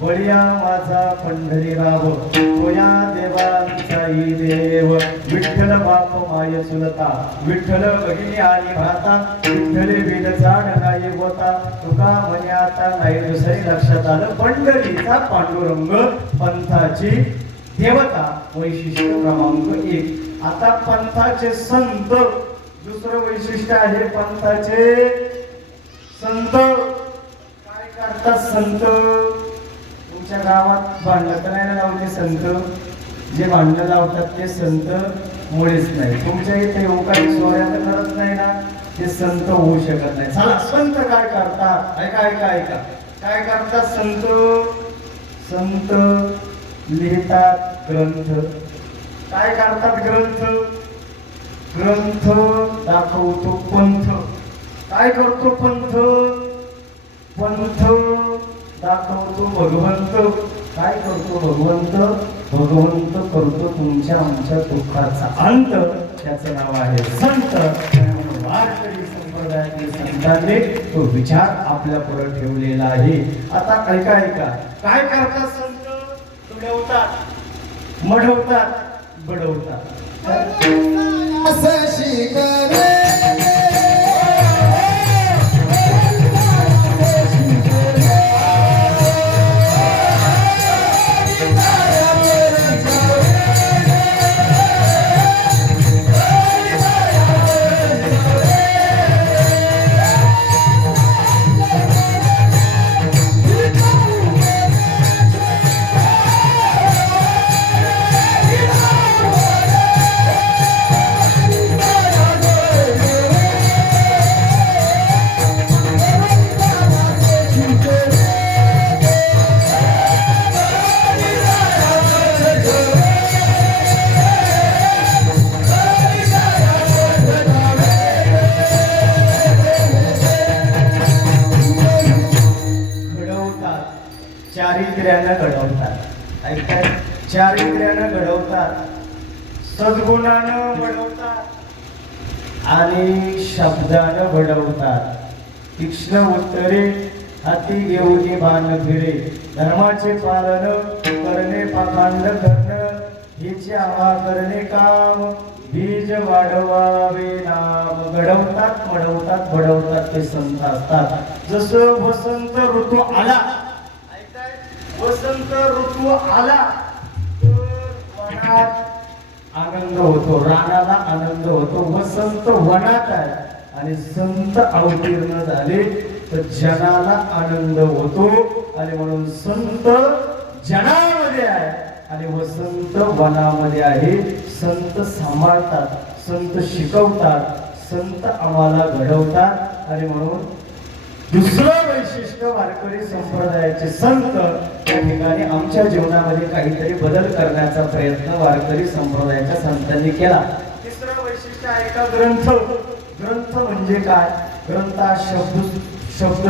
बळिया माझा पंढरीराव, तोया देवांचाही देव. विठ्ठल बाप माय चुलता, विठ्ठल भगिनी आणि भाता. विठ्ठले वेद जाण नाही होता, तुका म्हणे आता नाही दुसरी. लक्षात आलं, पंढरीचा पांडुरंग पंथाची देवता. वैशिष्ट्य क्रमांक 1. आता पंथाचे संत. दुसरं वैशिष्ट्य आहे पंथाचे संत. काय करतात संत? तुमच्या गावात भांडण नाही लावले संत, जे भांडण लावतात ते संत मुळेच नाही. तुमच्या इथे येऊन काही सोहळ्या करत नाही ना, ते संत होऊ शकत नाही. चला, संत काय करतात? ऐका ऐका ऐका. काय करतात संत? संत लिहितात ग्रंथ. काय करतात? ग्रंथ. ग्रंथ दाखवतो पंथ. काय करतो पंथ? पंथ दाखवतो भगवंत. काय करतो भगवंत? भगवंत करतो तुमच्या आमच्या दुःखाचा अंत. त्याचं नाव आहे संत. वारकरी संप्रदायातील संतांनी तो विचार आपल्या पुढे ठेवलेला आहे. आता ऐका ऐका. काय करतात संत? तुडवतात, मढवतात, बडवतात. चारित्र्यानं घडवतात. ऐकताय? चारित्र्यानं घडवतात, सद्गुणानं घडवतात आणि शब्दानं घडवतात. तीक्ष्ण उत्तरे हाती घेऊन बाण फिरे, धर्माचे पालन करणे पाखंड करणं, हिचे आवा करणे काम, बीज वाढवावे नाम. घडवतात घडवतात घडवतात ते संत असतात. जसं वसंत ऋतू आला, ऐकताय? वसंत ऋतू आला तर वनात आनंद होतो, रानाला आनंद होतो. वसंत वनात आहे आणि संत अवतीर्ण झाले तर जनाला आनंद होतो. आणि म्हणून संत जनामध्ये आहे आणि वसंत वनामध्ये आहे. संत सांभाळतात, संत शिकवतात, संत आम्हाला घडवतात. आणि म्हणून दुसरं वैशिष्ट्य वारकरी संप्रदायाचे संत या ठिकाणी आमच्या जीवनामध्ये काहीतरी बदल करण्याचा प्रयत्न वारकरी संप्रदायाच्या संतांनी केला. तिसरं वैशिष्ट्य आहे का ग्रंथ. ग्रंथ म्हणजे काय? ग्रंथ हा शब्द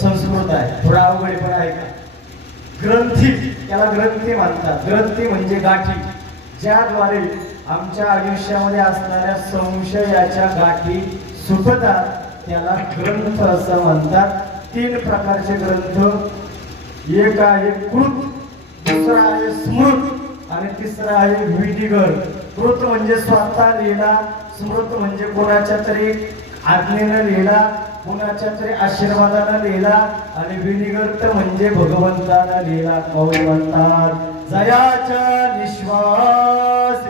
संस्कृत आहे, थोडा अवघड पण आहे का. ग्रंथी, त्याला ग्रंथी म्हणतात. ग्रंथी म्हणजे गाठी, ज्याद्वारे आमच्या आयुष्यामध्ये असणाऱ्या संशयाच्या गाठी सुटतात, त्याला ग्रंथ असं म्हणतात. 3 प्रकारचे ग्रंथ. एक आहे कृत, दुसरा आहे स्मृत आणि तिसरा आहे विधिगर. कृत म्हणजे स्वतः लिहिला, स्मृत म्हणजे कोणाच्या तरी आज्ञेनं लिहिला, कोणाच्या तरी आशीर्वादानं लिहिला आणि विधिगर म्हणजे भगवंतानं लिहिला. कौल म्हणतात जयाच्या निश्वास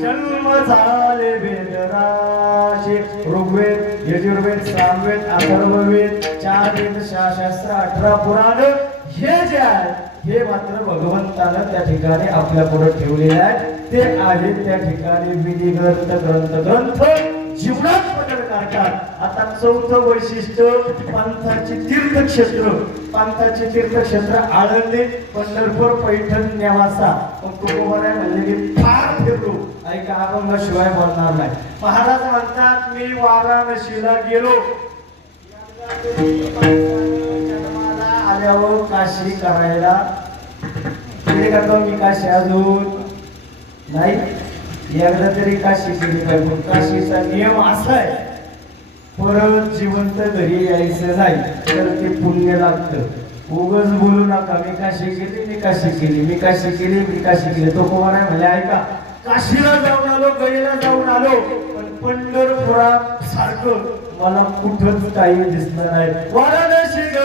जन्म झाले वेदराशे. ऋग्वेद, यजुर्वेद, सामवेद, अथर्ववेद, 4 वेद, 6 शास्त्र, 18 पुराण, हे जे आहे हे मात्र भगवंतानं त्या ठिकाणी आपल्या पुढे ठेवलेले आहे. ते आहे त्या ठिकाणी विधिग्रंथ, ग्रंथ. ग्रंथ जीवनात बदल करतात. आता 4थं वैशिष्ट्य पंथाची तीर्थक्षेत्र. पंथाची तीर्थक्षेत्र आळंदी, पंढरपूर, पैठण, नेवासा. मग तुकोबाराय म्हणले की फार फिरलो, ऐका अभंगाशिवाय बोलणार नाही. महाराज म्हणतात मी वाराणसीला गेलो. जन्माला आल्यावर काशी करायला करतो मी. काशी अजून नाही, एकदा तरी काशी केली पाहिजे. पण काशीचा नियम असा आहे, परत जिवंत घरी यायचं नाही तर ते पुण्य लागतं. उगाच बोलू नका मी काशी केली, मी काशी केली, मी काशी केली, मी काशी केली. तो कोण आहे म्हणजे ऐका, काशीला जाऊन आलो, गईला जाऊन आलो, पण पंढरपुरात सारखं मला कुठंच काही दिसलं नाही. वाराणसी गया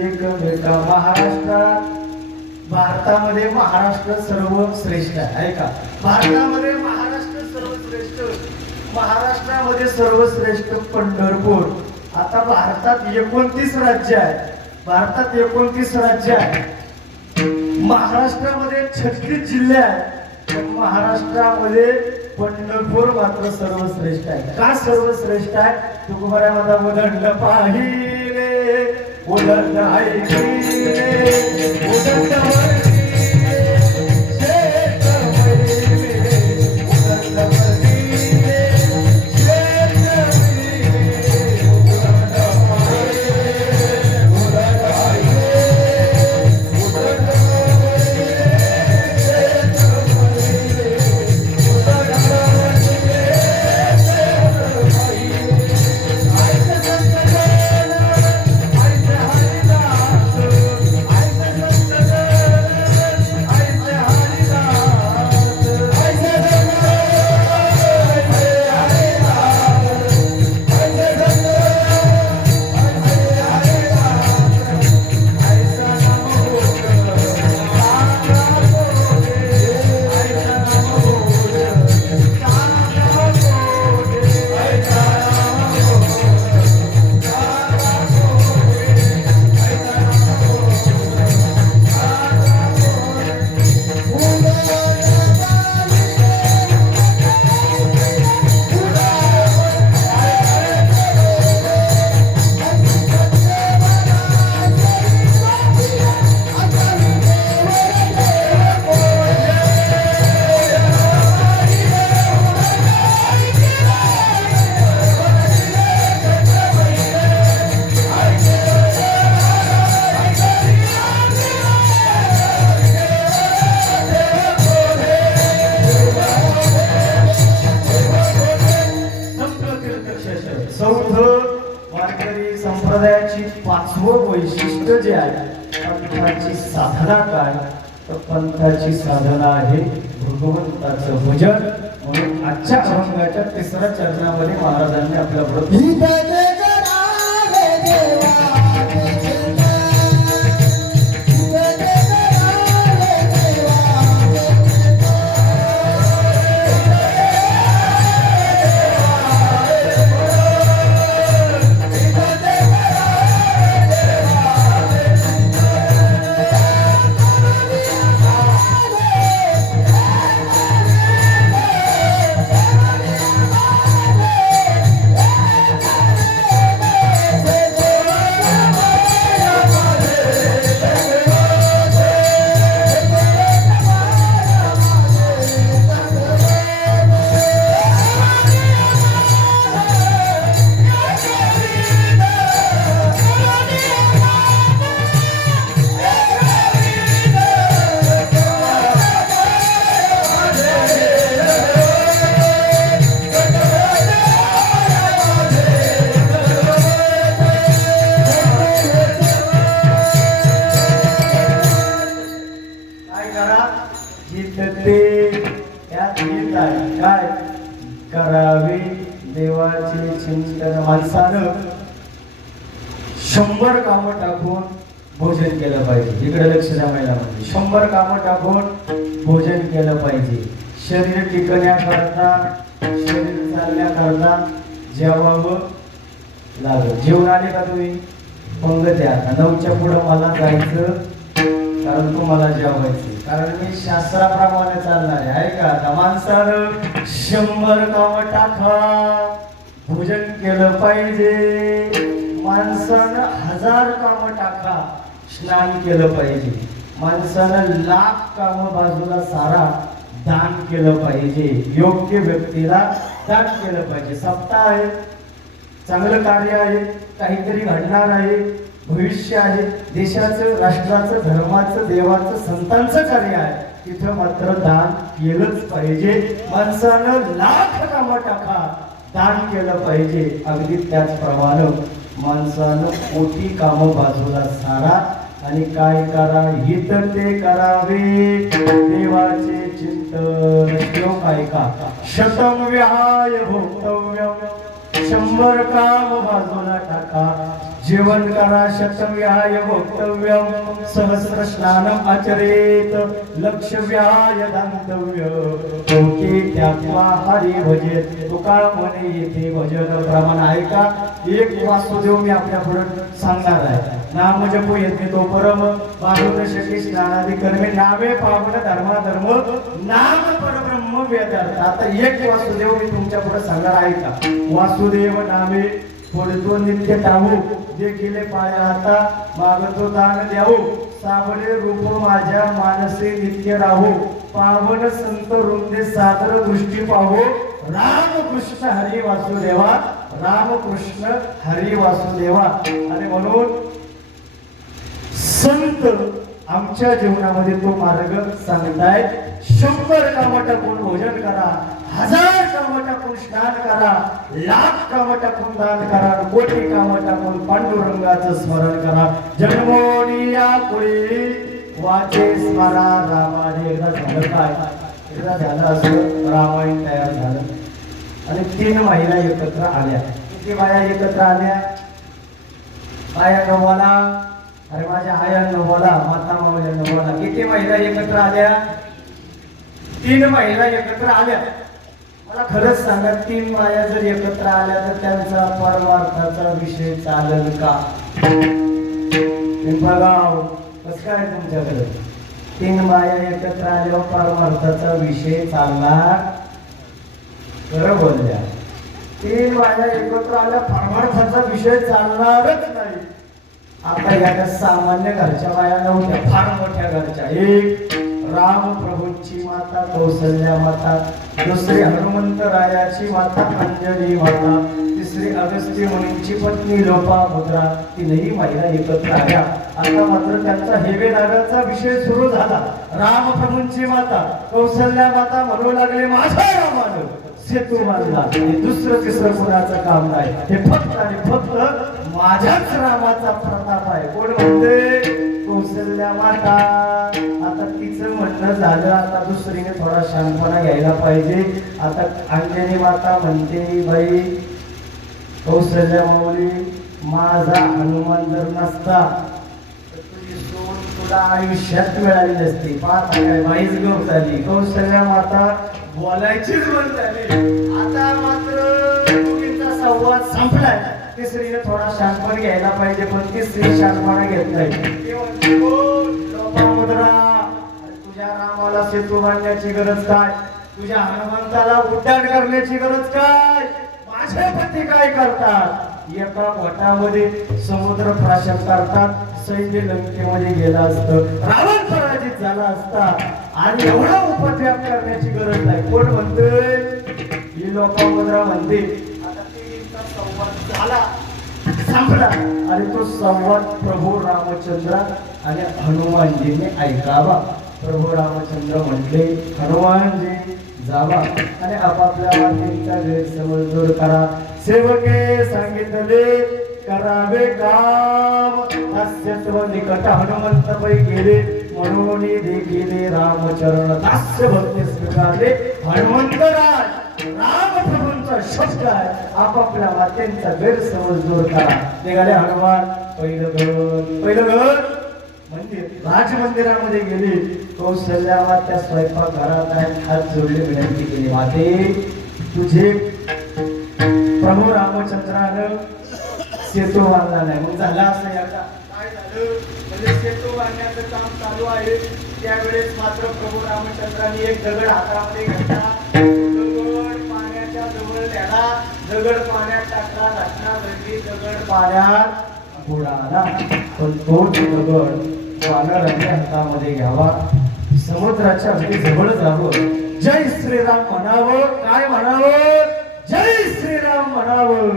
एकमेका महाराष्ट्रात, भारतामध्ये महाराष्ट्र सर्वश्रेष्ठ आहे का. भारतामध्ये महाराष्ट्र सर्वश्रेष्ठ, महाराष्ट्रामध्ये सर्वश्रेष्ठ पंढरपूर. आता भारतात 29 राज्य आहे, भारतात 29 राज्य आहे. महाराष्ट्रामध्ये 36 जिल्हे आहेत, महाराष्ट्रामध्ये पंढरपूर मात्र सर्वश्रेष्ठ आहे. का सर्वश्रेष्ठ आहे? तुकोबारामध्ये उदंड पाहिले, उदंड ऐकिले, उदंड वर्णिले, शेत महिमे, उदंड वर्णिले, शेत महिमे, उदंड पाहिले, उदंड ऐकिले, उदंड वर्णिले, शेत महिमे, उदंड वर्णिले, शेत महिमे. साधना काय तर पंथाची साधना आहे भगवंताचं भजन. म्हणून आजच्या अभंगाच्या तिसऱ्या चरणामध्ये महाराजांनी आपल्या बरोबर इथे करावे देवाचे चिंतन. इथे करावे देवाचे काय करावे देवाचे चिंतन. माणसानं 100 कामं टाकून भोजन केलं पाहिजे. इकडे लक्ष जमायला म्हणजे 100 कामं टाकून भोजन केलं पाहिजे. शरीर टिकण्याकरता शरीर चालण्याकरता जेवावं लागलं. जेवण आले का तुम्ही पंगत आहे. आता 9च्या पुढं मला जायचं कारण तुम्हाला जेवायचं. कारण मी शास्त्राप्रमाणे चालणार आहे का. आता माणसानं 100 कामं टाका भोजन केलं पाहिजे. माणसानं 1000 कामं टाका स्नान केलं पाहिजे. माणसानं 1,00,000 कामं बाजूला सारा दान केलं पाहिजे. योग्य व्यक्तीला दान केलं पाहिजे. सप्ताह आहे, चांगलं कार्य आहे, काहीतरी घडणार आहे, भविष्य आहे, देशाचं राष्ट्राचं धर्माचं देवाचं संतांचं कार्य आहे, तिथं मात्र दान केलंच पाहिजे. माणसानं 1,00,000 कामं टाका दान केलं पाहिजे. अगदी त्याचप्रमाणे माणसानं कोटी कामं बाजूला सारा आणि काय करा हित ते करावे देवाचे चिंतन. श्लोक ऐका. शतम विहाय भोक्तव्यम 100 काम बाजूला टाका. जेवण करा. शतव्याय वक्तव्यम सहस्र स्नानम आचरेत. लक्षव्याय दान्तव्य कोटी त्यात्वा हरी भजेत. तुका म्हणे येथे भजन प्रमाण ऐका. एक वासुदेव मी आपल्या पुढे सांगणार आहे. नाम जपो येते तो परम बाहुन शकी स्नानादी कर्मे नावे पावन धर्माधर्म नाम परब्रह्म वेदार्थ. आता एक वासुदेव मी तुमच्या पुढे सांगणार ऐका. वासुदेव नामे पडतो नित्य टाहू. देखिले पाया आता मागतो दान द्यावो. सावळे रूप माझ्या मानसे नित्य राहू. पावन संत वृंदे सादर दृष्टी पाहू. रामकृष्ण हरी वासुदेवा. रामकृष्ण हरी वासुदेवा. आणि म्हणून संत आमच्या जीवनामध्ये तो मार्ग सांगताय. 100 कामं टाकून भोजन करा. 1000 कामं टाकून स्नान करा. 1,00,000 कामं टाकून दान करा. कोटी कामं टाकून पांडुरंगाचं स्मरण करा. जन्मोनी या पुढे वाचे स्मरा रामाने. एकदा झालं काय एकदा झालं असं रामायण तयार झालं आणि 3 महिला एकत्र आल्या. किती बाया एकत्र आल्या. बाया नवला. अरे माझ्या आयांना बोला, माता मावल्यांना बोला. किती महिला एकत्र आल्या. 3 महिला एकत्र आल्या. मला खरंच सांगा 3 बाया जर एकत्र आल्या तर त्यांचा परमार्थाचा विषय चालेल का. पिंपळगाव कसं काय तुमच्याकडे 3 बाया एकत्र आल्यावर परमार्थाचा विषय चालणार. बरं बोलल्या. 3 बाया एकत्र आल्या परमार्थाचा विषय चालणारच नाही. आता या सामान्य घरच्या बाया नव्हत्या, फार मोठ्या घरच्या. एक राम प्रभूंची माता कौसल्या माता. दुसरी हनुमंतरायाची माता अंजली माता. तिसरी अगस्त्य मुनींची पत्नी लोपामुद्रा. 3ही महिला एकत्र आल्या. आता मात्र त्यांचा हेवेदाराचा विषय सुरू झाला. राम प्रभूंची माता कौसल्या माता म्हणू लागले माझ्या रामानं सेतू बांधला. हे दुसरं तिसरं कोणाचं काम नाही. हे फक्त आणि फक्त माझ्याच रामाचा प्रताप आहे. कोण म्हणते. कौशल्या माता. आता तिचं म्हणणं झालं, आता दुसरीने थोडा शांतपणा घ्यायला पाहिजे. आता अंजनी माता म्हणते, बाई कौशल्या माऊली, माझा हनुमान जर नसता तर तुझी सोन तुला आयुष्यात मिळाली नसती. पाहता काय बाईच गप झाली. कौशल्या माता बोलायचीच बंद झाली. आता मात्र दोघींचा संवाद संपलाय. तिसरीने थोडा शांतपणे घ्यायला पाहिजे, पण तिसरी शांतपणा घेत नाही. ती म्हणते, "ओ, लोपामुद्रा, अरे तुझ्या रामाला सेतू बांधण्याची गरज काय? तुझ्या हनुमंताला उड्डाण करण्याची गरज काय? माझे पती काय करतात? एका वटामध्ये समुद्र प्राशन करतात. सैन्य लंकेमध्ये गेला असतं, रावण पराजित झाला असता, आणि एवढा उपद्व्याप करण्याची गरज नाही." कोण म्हणतोय? ही लोपामुद्रा म्हणते. आता तिघींचा संवाद झाला, संपला, आणि तो संवाद प्रभू रामचंद्र आणि हनुमानजीने ऐकावा. प्रभू रामचंद्र म्हटले, हनुमानजी जावा आणि आपापल्या मातेचा गैरसमज दूर करा. सेवके सांगितले करावे काम, दास्यत्व निकट हनुमंत पै गेले, म्हणून देखिले रामचरण दास्य भक्ती स्वीकारले. हनुमंतराज रामप्रभूंचा शब्द आहे, आपापल्या मातेचा गैरसमज दूर करा. निघाले हनुमान. पहिलं घर मंदिर, राजमंदिरामध्ये गेली. कौशल्या मात्या स्वयंपाक घरात आहे, हात जोडले विनंती केली, माते तुझे प्रभू रामचंद्रानं सेतू बांधला नाही. मग झाला असं याचा काय झालं, म्हणजे सेतू बांधण्याचं काम चालू आहे. त्यावेळेस मात्र प्रभू रामचंद्रांनी एक दगड हातामध्ये घेतला. दगड पाण्याच्या जवळ न्याला, दगड पाण्यात टाकला, घटना घडली, दगड पाण्यात बुडाला. पण तोच दगड वानरांच्या हातामध्ये घ्यावा, समुद्राच्या अगदी जवळ जावं, जय श्रीराम म्हणावं. काय म्हणावं? जय श्रीराम म्हणावं.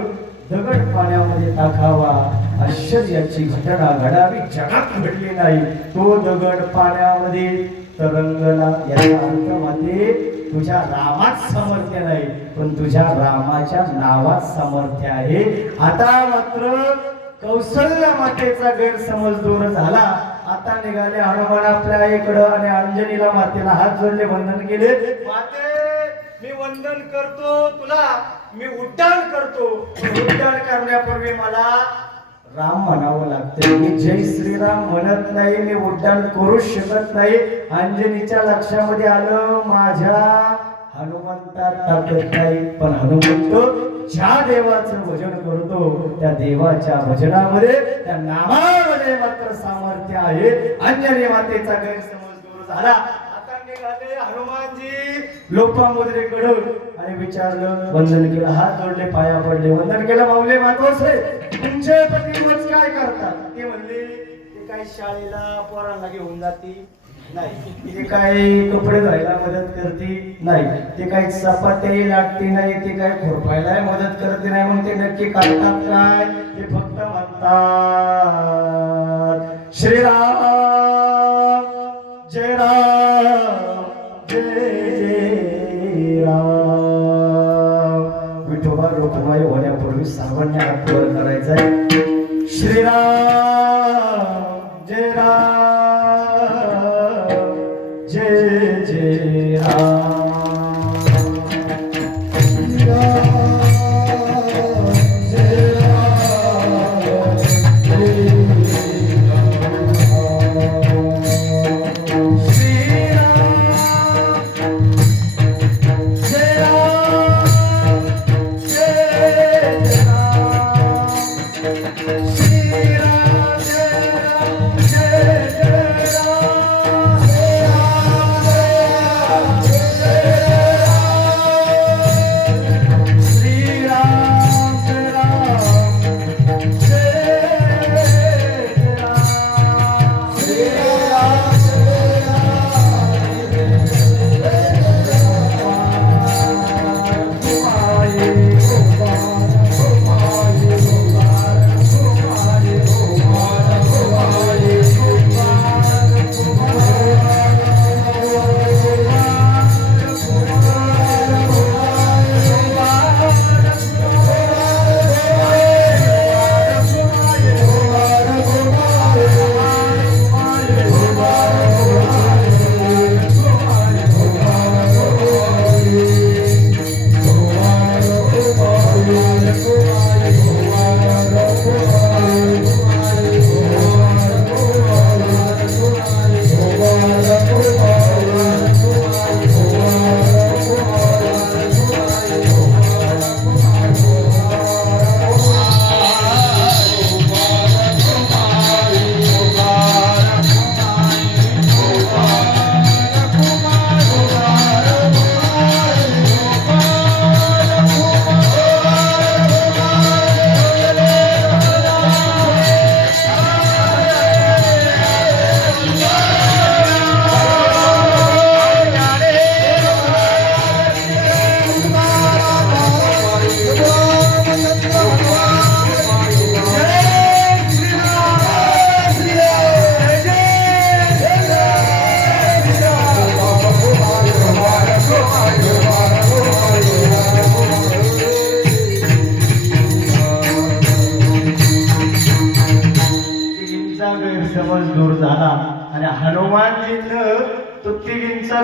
दगड पाण्यामध्ये टाकावा. आश्चर्याची घटना घडावी, जगात घडली नाही. तो दगड पाण्यामध्ये तरंगला. याचा अर्थ मध्ये तुझ्या रामात सामर्थ्य नाही, पण तुझ्या रामाच्या नावात सामर्थ्य आहे. आता मात्र कौशल्या मातेचा गैरसमज दूर झाला. आता निघाले हनुमान आपल्या आईकडं आणि अंजनीला मातेला हात जोडले, वंदन केले. माते, मी वंदन करतो तुला, मी उड्डाण करतो. उड्डाण करण्यापूर्वी मला राम म्हणावं लागतं. मी जय श्रीराम म्हणत नाही, मी उड्डाण करूच शकत नाही. अंजनीच्या लक्षामध्ये आलं, माझ्या हनुमंतात ताकद नाही, पण हनुमंत ज्या देवाचं भजन करतो त्या देवाच्या भजनामध्ये, त्या नामामध्ये मात्र सामर्थ्य आहे. अंजनी मातेचा गैरसमज दूर झाला. आता निघाले हनुमानजी लोपामुद्रेकडून आणि विचारलं, वंदन केलं, हात जोडले, पाया पडले, वंदन केलं. माऊली मातोश्री, तुमचे पती रोज काय करतात? ते म्हणले, ते काय शाळेला पोरांना घेऊन जाती नाही, ते काय कपडे धुवायला मदत करते नाही, ते काही चपात्याही लागते नाही, ते काय खुरपायला मदत करते नाही. मग ते नक्की करतात काय? ते फक्त म्हणतात श्रीराम जय राम जय जय राम. विठोबा लोकमाय होण्यापूर्वी सर्वांनी हात वर करायचा आहे. श्रीराम जय राम जय जय राम. जय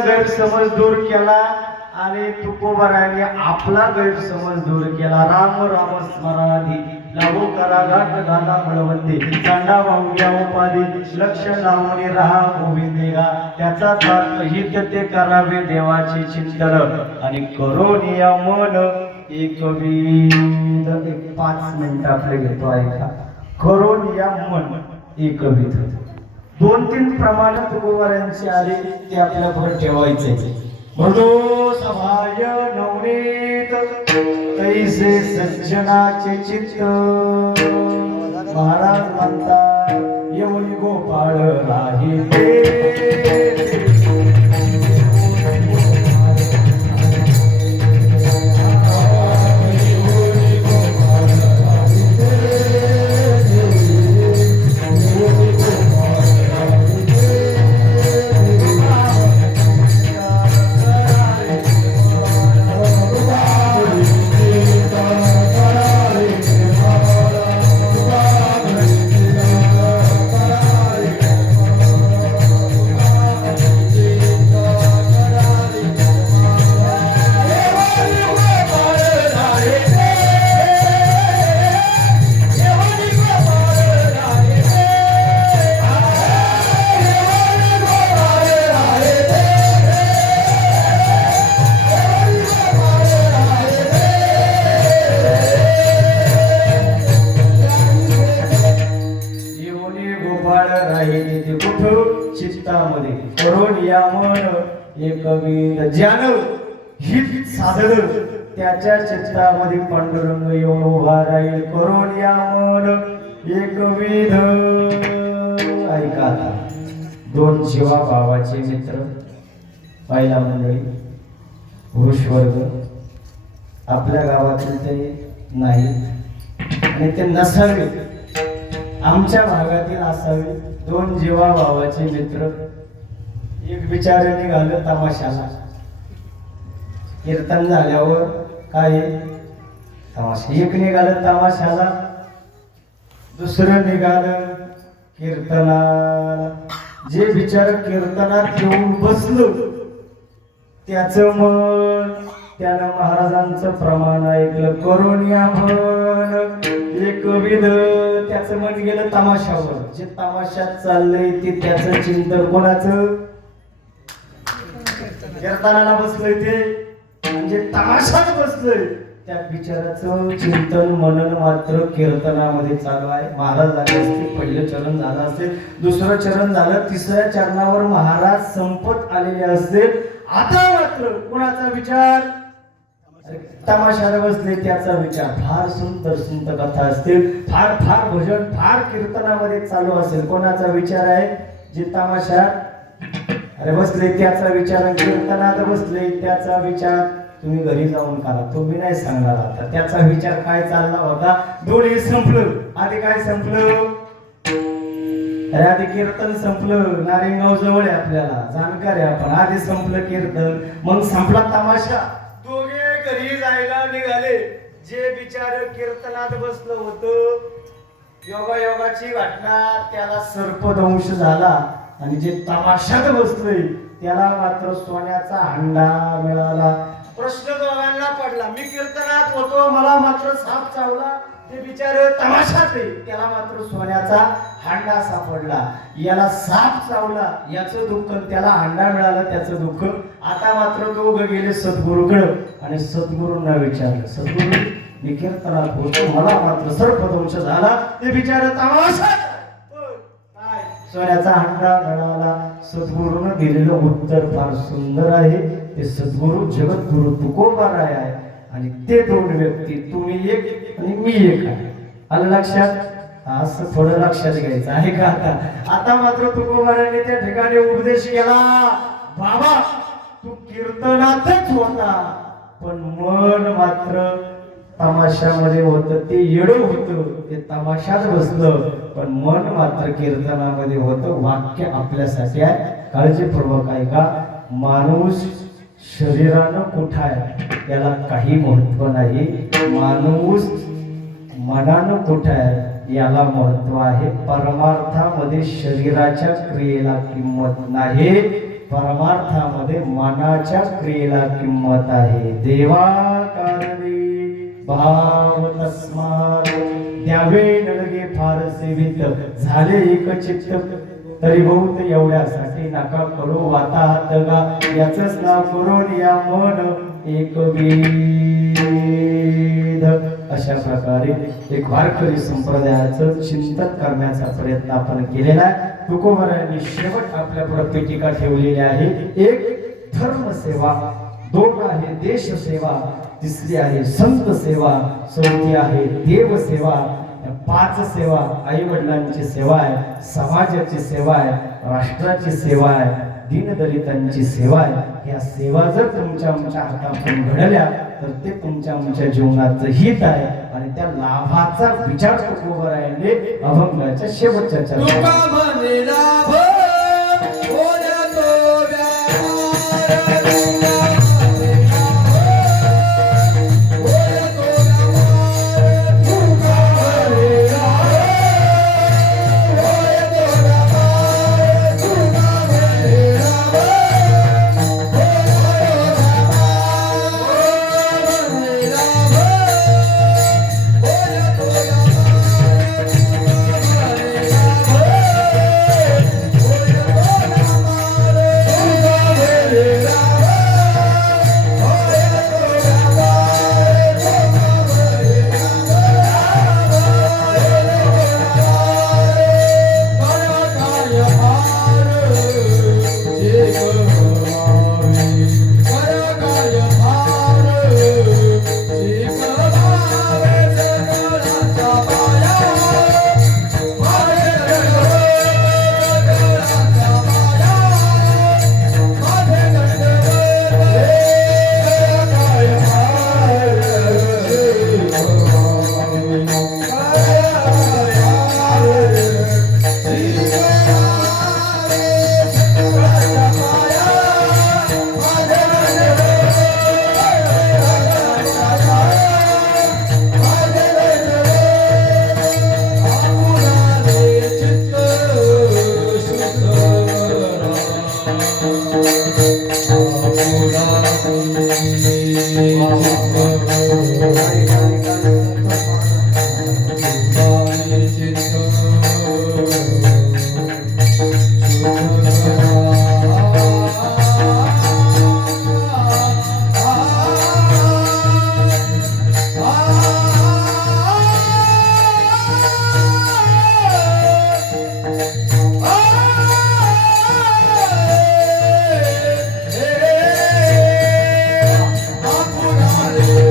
गैरसमज दूर केला आणि तुकोबाराने आपला गैरसमज दूर केला. राम राम स्मराधी लावू करा घाट घाला बळवंती चांडा वाहूया उपाधी लक्ष लावून राहा गोविंदेगा. त्याचा अर्थ हित ते करावे देवाचे चिंतन आणि करोनिया मन एकविध. 5 मिनिट आपले घेतो ऐका. करोनिया मन एकविध. 2-3 प्रमाण तुकोबारांची आले ते आपल्या पुढे ठेवायचे. मृदो सभाय नवनीत तैसे सज्जनाचे चित्त. महाराज म्हणतात येऊन गोपाळ राहिले. चित्तामध्ये करोनिया मन एकविध. ज्यानं हित साधलं त्याच्या चित्तामध्ये पांडुरंग येऊन उभा राहील. करोनिया मन एकविध. ऐका आता. 2 जीवा भावाचे मित्र पहिला मंडळी पुरुष वर्ग आपल्या गावातील ते नाहीत आणि ते नसावे आमच्या भागातील असावे. 2 जीवा भावाचे मित्र. एक बिचारे निघालं तमाशाला. कीर्तन झाल्यावर काय तमाशा. एक निघालं तमाशाला, दुसरं निघालं कीर्तनाला. जे बिचार कीर्तनात येऊन बसलं त्याचं मन त्यानं महाराजांचं प्रमाण ऐकलं. करोनिया मन एकविध. त्याचं मन गेलं तमाशावर. जे तमाशात चाललंय ते त्याचं चिंतन कोणाचं. कीर्तनाला बसलंय ते म्हणजे तमाशात बसलंय त्या बिचाराचं चिंतन मनन मात्र कीर्तनामध्ये चालू आहे. महाराज झाले असते. पहिलं चरण झालं असेल, दुसरं चरण झालं, तिसऱ्या चरणावर महाराज संपत आलेले असतील. आता मात्र कोणाचा विचार. तमाशाला बसले त्याचा विचार. फार सुंदर सुंदर कथा असतील, फार फार भजन, फार कीर्तनामध्ये चालू असेल. कोणाचा विचार आहे. जे तमाशात अरे बसले त्याचा विचार, कीर्तनात बसले त्याचा विचार. तुम्ही घरी जाऊन करा, तुम्ही नाही सांगणार. आता त्याचा विचार काय चालला होता. दोन्ही संपलं. आधी काय संपलं. अरे आधी कीर्तन संपलं. नारायणगाव जवळ आहे आपल्याला, जाणकार आहे आपण. आधी संपलं कीर्तन, मग संपला तमाशा. दोघे घरी जायला निघाले. जे बिचार कीर्तनात बसलं होतं योगायोगाची घटना त्याला सर्पदंश झाला आणि जे तमाशात बसलोय त्याला मात्र सोन्याचा हंडा मिळाला. प्रश्न दोघांना पडला. मी कीर्तनात होतो, मला मात्र साप चावला. ते बिचार तमाशात आहे, त्याला मात्र सोन्याचा हांडा सापडला. याला साप चावला याचं दुःख, त्याला हांडा मिळाला त्याचं दुःख. आता मात्र दोघं गेले सद्गुरूकडे आणि सद्गुरूंना विचारलं, सद्गुरू मी कीर्तनात होतो, मला मात्र सर्पदंश झाला. ते बिचार तमाशात सोन्याचा हांडा मिळाला. सद्गुरूनं दिलेलं उत्तर फार सुंदर आहे. ते सद्गुरू जगद्गुरु तुकोबाराय आहे आणि ते 2 व्यक्ती, तुम्ही एक आणि मी एक आहे. आलं लक्षात. असं थोडं लक्षात घ्यायचं आहे का. आता मात्र तुकोबाराने त्या ठिकाणी उपदेश केला. बाबा तू कीर्तनातच होता पण मन मात्र तमाशामध्ये होतं. ते येडं होतं, ते तमाशात बसलं पण मन मात्र कीर्तनामध्ये होतं. वाक्य आपल्यासाठी आहे, काळजीपूर्वक ऐका. माणूस शरीरानं कुठं आहे त्याला काही महत्व नाही. माणूस मनानं कुठं आहे याला महत्व आहे. परमार्थामध्ये शरीराच्या क्रियेला किंमत नाही. परमार्थामध्ये मनाच्या क्रियेला किंमत आहे. देवा कारणी भाव तस्मात् द्यावे नडगे फार सेवित झाले एक चित्त तरी बहुत एवढ्यासाठी नका करू वाताहत गा याचंच नाव करून या मन एक वेद. अशा प्रकारे एक वारकरी संप्रदायाचं चिंतन करण्याचा प्रयत्न आपण केलेला आहे. तुकोबारायांनी शेवट आपल्या पुढे पेटिका ठेवलेली आहे. एक धर्मसेवा, दोन आहे देशसेवा, तिसरी आहे संत सेवा, चौथी आहे देवसेवा, पाच सेवा आई वडिलांची सेवा आहे, समाजाची सेवा आहे, राष्ट्राची सेवा आहे, दीनदलितांची सेवा आहे. या सेवा जर तुमच्या आमच्या हातातून घडल्या तर ते तुमच्या आमच्या जीवनाचं हित आहे आणि त्या लाभाचा विचार तुकोबारायांनी अभंगाच्या शेवटच्या चरणात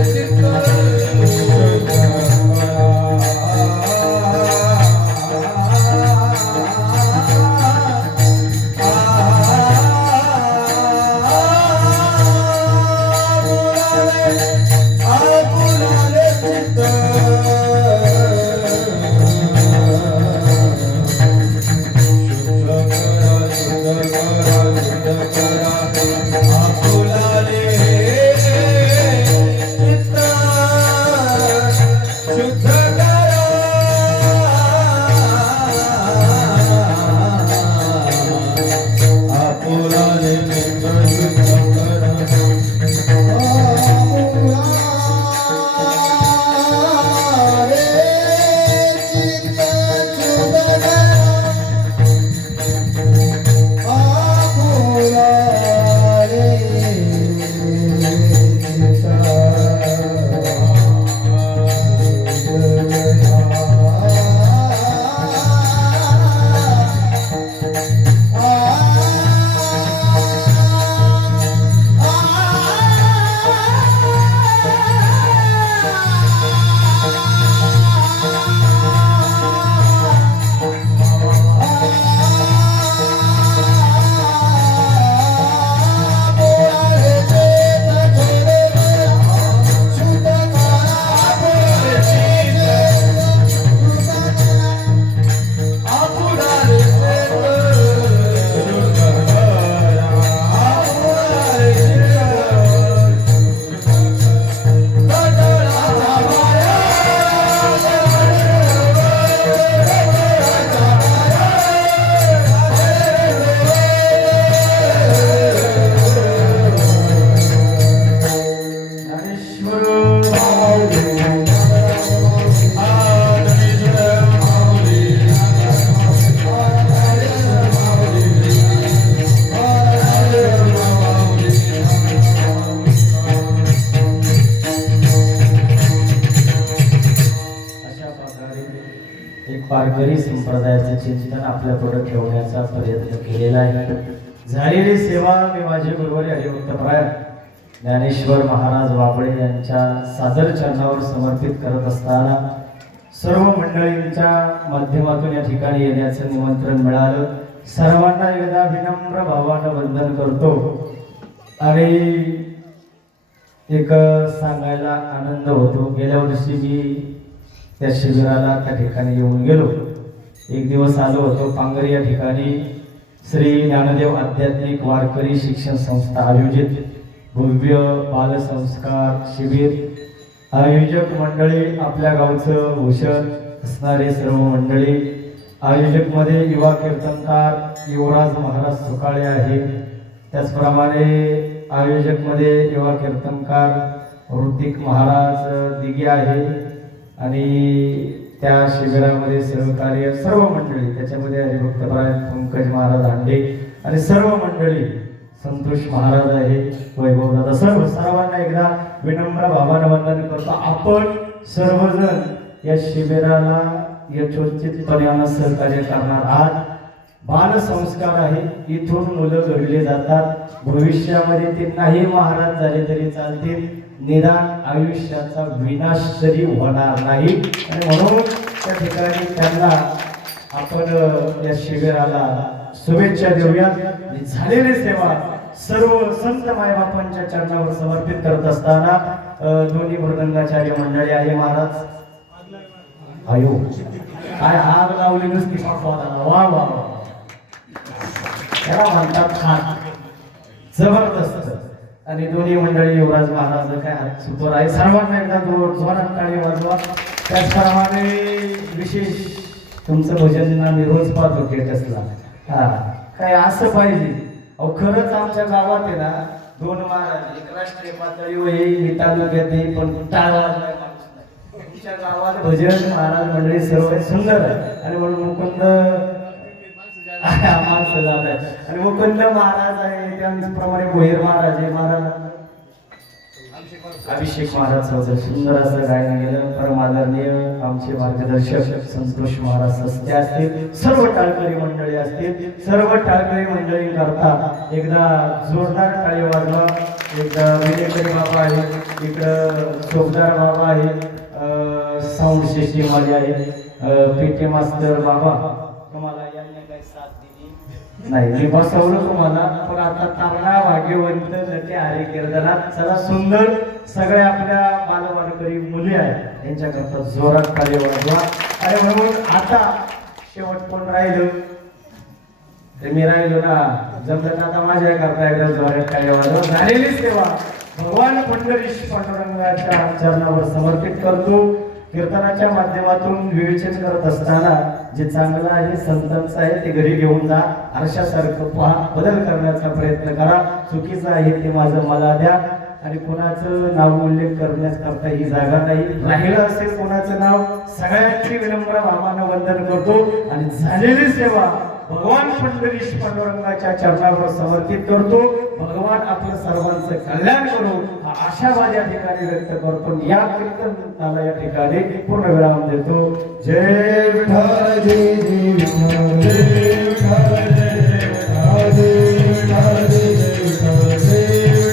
चित्त वारकरी संप्रदायाचं चिंतन आपल्या पुढे ठेवण्याचा प्रयत्न केलेला आहे. झालेली सेवा मी माझे गुरुवारी हरिभक्तप्राय ज्ञानेश्वर महाराज वाबळे यांच्या सादर चरणावर समर्पित करत असताना सर्व मंडळींच्या माध्यमातून या ठिकाणी येण्याचं निमंत्रण मिळालं. सर्वांना एकदा विनम्र भावानं वंदन करतो आणि एक सांगायला आनंद होतो. गेल्या वर्षी मी त्या शिबिराला त्या ठिकाणी येऊन गेलो. एक दिवस आलो होतो. पांगरी या ठिकाणी श्री ज्ञानदेव आध्यात्मिक वारकरी शिक्षण संस्था आयोजित भव्य बालसंस्कार शिबिर. आयोजक मंडळी आपल्या गावचं भूषण असणारे सर्व मंडळी. आयोजकमध्ये युवा कीर्तनकार युवराज महाराज सुकाळे आहे. त्याचप्रमाणे आयोजकमध्ये युवा कीर्तनकार ऋतिक महाराज दिघे आहे आणि त्या शिबिरामध्ये सहकार्य सर्व मंडळी, त्याच्यामध्ये हरिभक्तप्राय पंकज महाराज हांडे आणि सर्व मंडळी, संतोष महाराज आहे, वैभव दादा, सर्वांना एकदा विनम्र भावानं वंदन करतो. आपण सर्वजण या शिबिराला यशोचितपणे सहकार्य करणार आहात. बालसंस्कार आहे. इथून मुलं घडले जातात. भविष्यामध्ये ते नाही महाराज झाले तरी चालतील, निदान आयुष्याचा विनाश तरी होणार नाही. आणि म्हणून त्या ठिकाणी त्यांना आपण या शिबिराला शुभेच्छा देऊया. झालेली सेवा सर्व संत मायबापांच्या चरणावर समर्पित करत असताना दोन्ही मृदंगाचार्य मंडळी आहे. महाराज आयो काय आग लावली नुसती पाठवाला. वा वा वा, त्याला म्हणतात खान, जबरदस्त. आणि दोन्ही मंडळी युवराज महाराज काय हात सुपर आहे. सर्वांना एकदा जोरात टाळी वाजवा. त्याचप्रमाणे विशेष तुमचं भजन आम्ही रोज पाहतो स्टेटसला. हा काय असं पाहिजे. अहो खरंच आमच्या गावात आहे ना दोन महाराज, एक राष्ट्रीय पातळीवर मी तालुक्यात आहे पण टाळ वाजलाय माणूस नाही. तुमच्या गावात भजन महाराज मंडळी सर्व सुंदर आहे. आणि म्हणून मुकुंद माणसं जात आहे. आणि मुकुंद महाराज आहे, त्याप्रमाणे भोईर महाराज आहे. महाराज अभिषेक महाराज वगैरे सुंदर असं गायन गेलं. परमादरणीय आमचे मार्गदर्शक संतोष महाराज सस्ते असतील, सर्व टाळकरी मंडळी असतील. सर्व टाळकरी मंडळी करता एकदा जोरदार टाळी वाजवा. एकदा विजयकरी बाबा आहे, इकडं चोपदार बाबा आहे, साऊंड सिस्टीम वाले आहे, पीटी मास्टर बाबा. तुम्हाला यांनी काही साथ दिली नाही, मी बसवलं तुम्हाला. पण आता तारणा भाग्यवंत नटे हरी कीर्तनात चला सुंदर सगळ्या आपल्या बालवारकरी मुली आहेत यांच्याकरता जोरात टाळी वाजवा. आणि म्हणून आता शेवट कोण राहिलं ते मी राहिलो ना. जमलं आता माझ्या करता एकदा जोरात टाळी वाजवा. झालेली सेवा भगवान पंढरीश पांडुरंगाच्या चरणावर समर्पित करतो. कीर्तनाच्या माध्यमातून विवेचन करत असताना जे चांगलं आहे संतांचं आहे ते घरी घेऊन जा. आरशासारखं पहा, बदल करण्याचा प्रयत्न करा. चुकीचं आहे ते माझं मला द्या. आणि कोणाचं नाव उल्लेख करण्याकरता ही जागा नाही. राहिलं असेल कोणाचं नाव, सगळ्यांची विनम्र भावानं वंदन करतो. आणि झालेली सेवा भगवान पंढरीश पांडुरंगाच्या चरणावर समर्पित करतो. भगवान आपलं सर्वांचं कल्याण करू हा आशावाद या ठिकाणी व्यक्त करतो. या कीर्तनाला या ठिकाणी पूर्ण विराम देतो. जय विठ्ठल, जय जय विठ्ठल, जय विठ्ठल, जय विठ्ठल, जय विठ्ठल, जय विठ्ठल, जय विठ्ठल.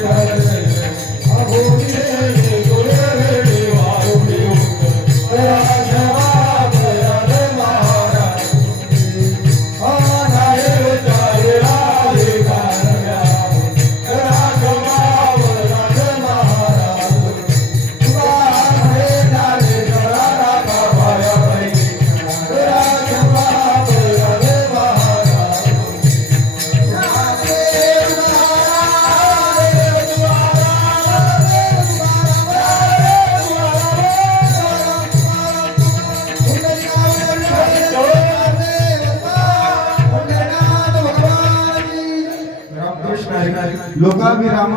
लोकाभिराम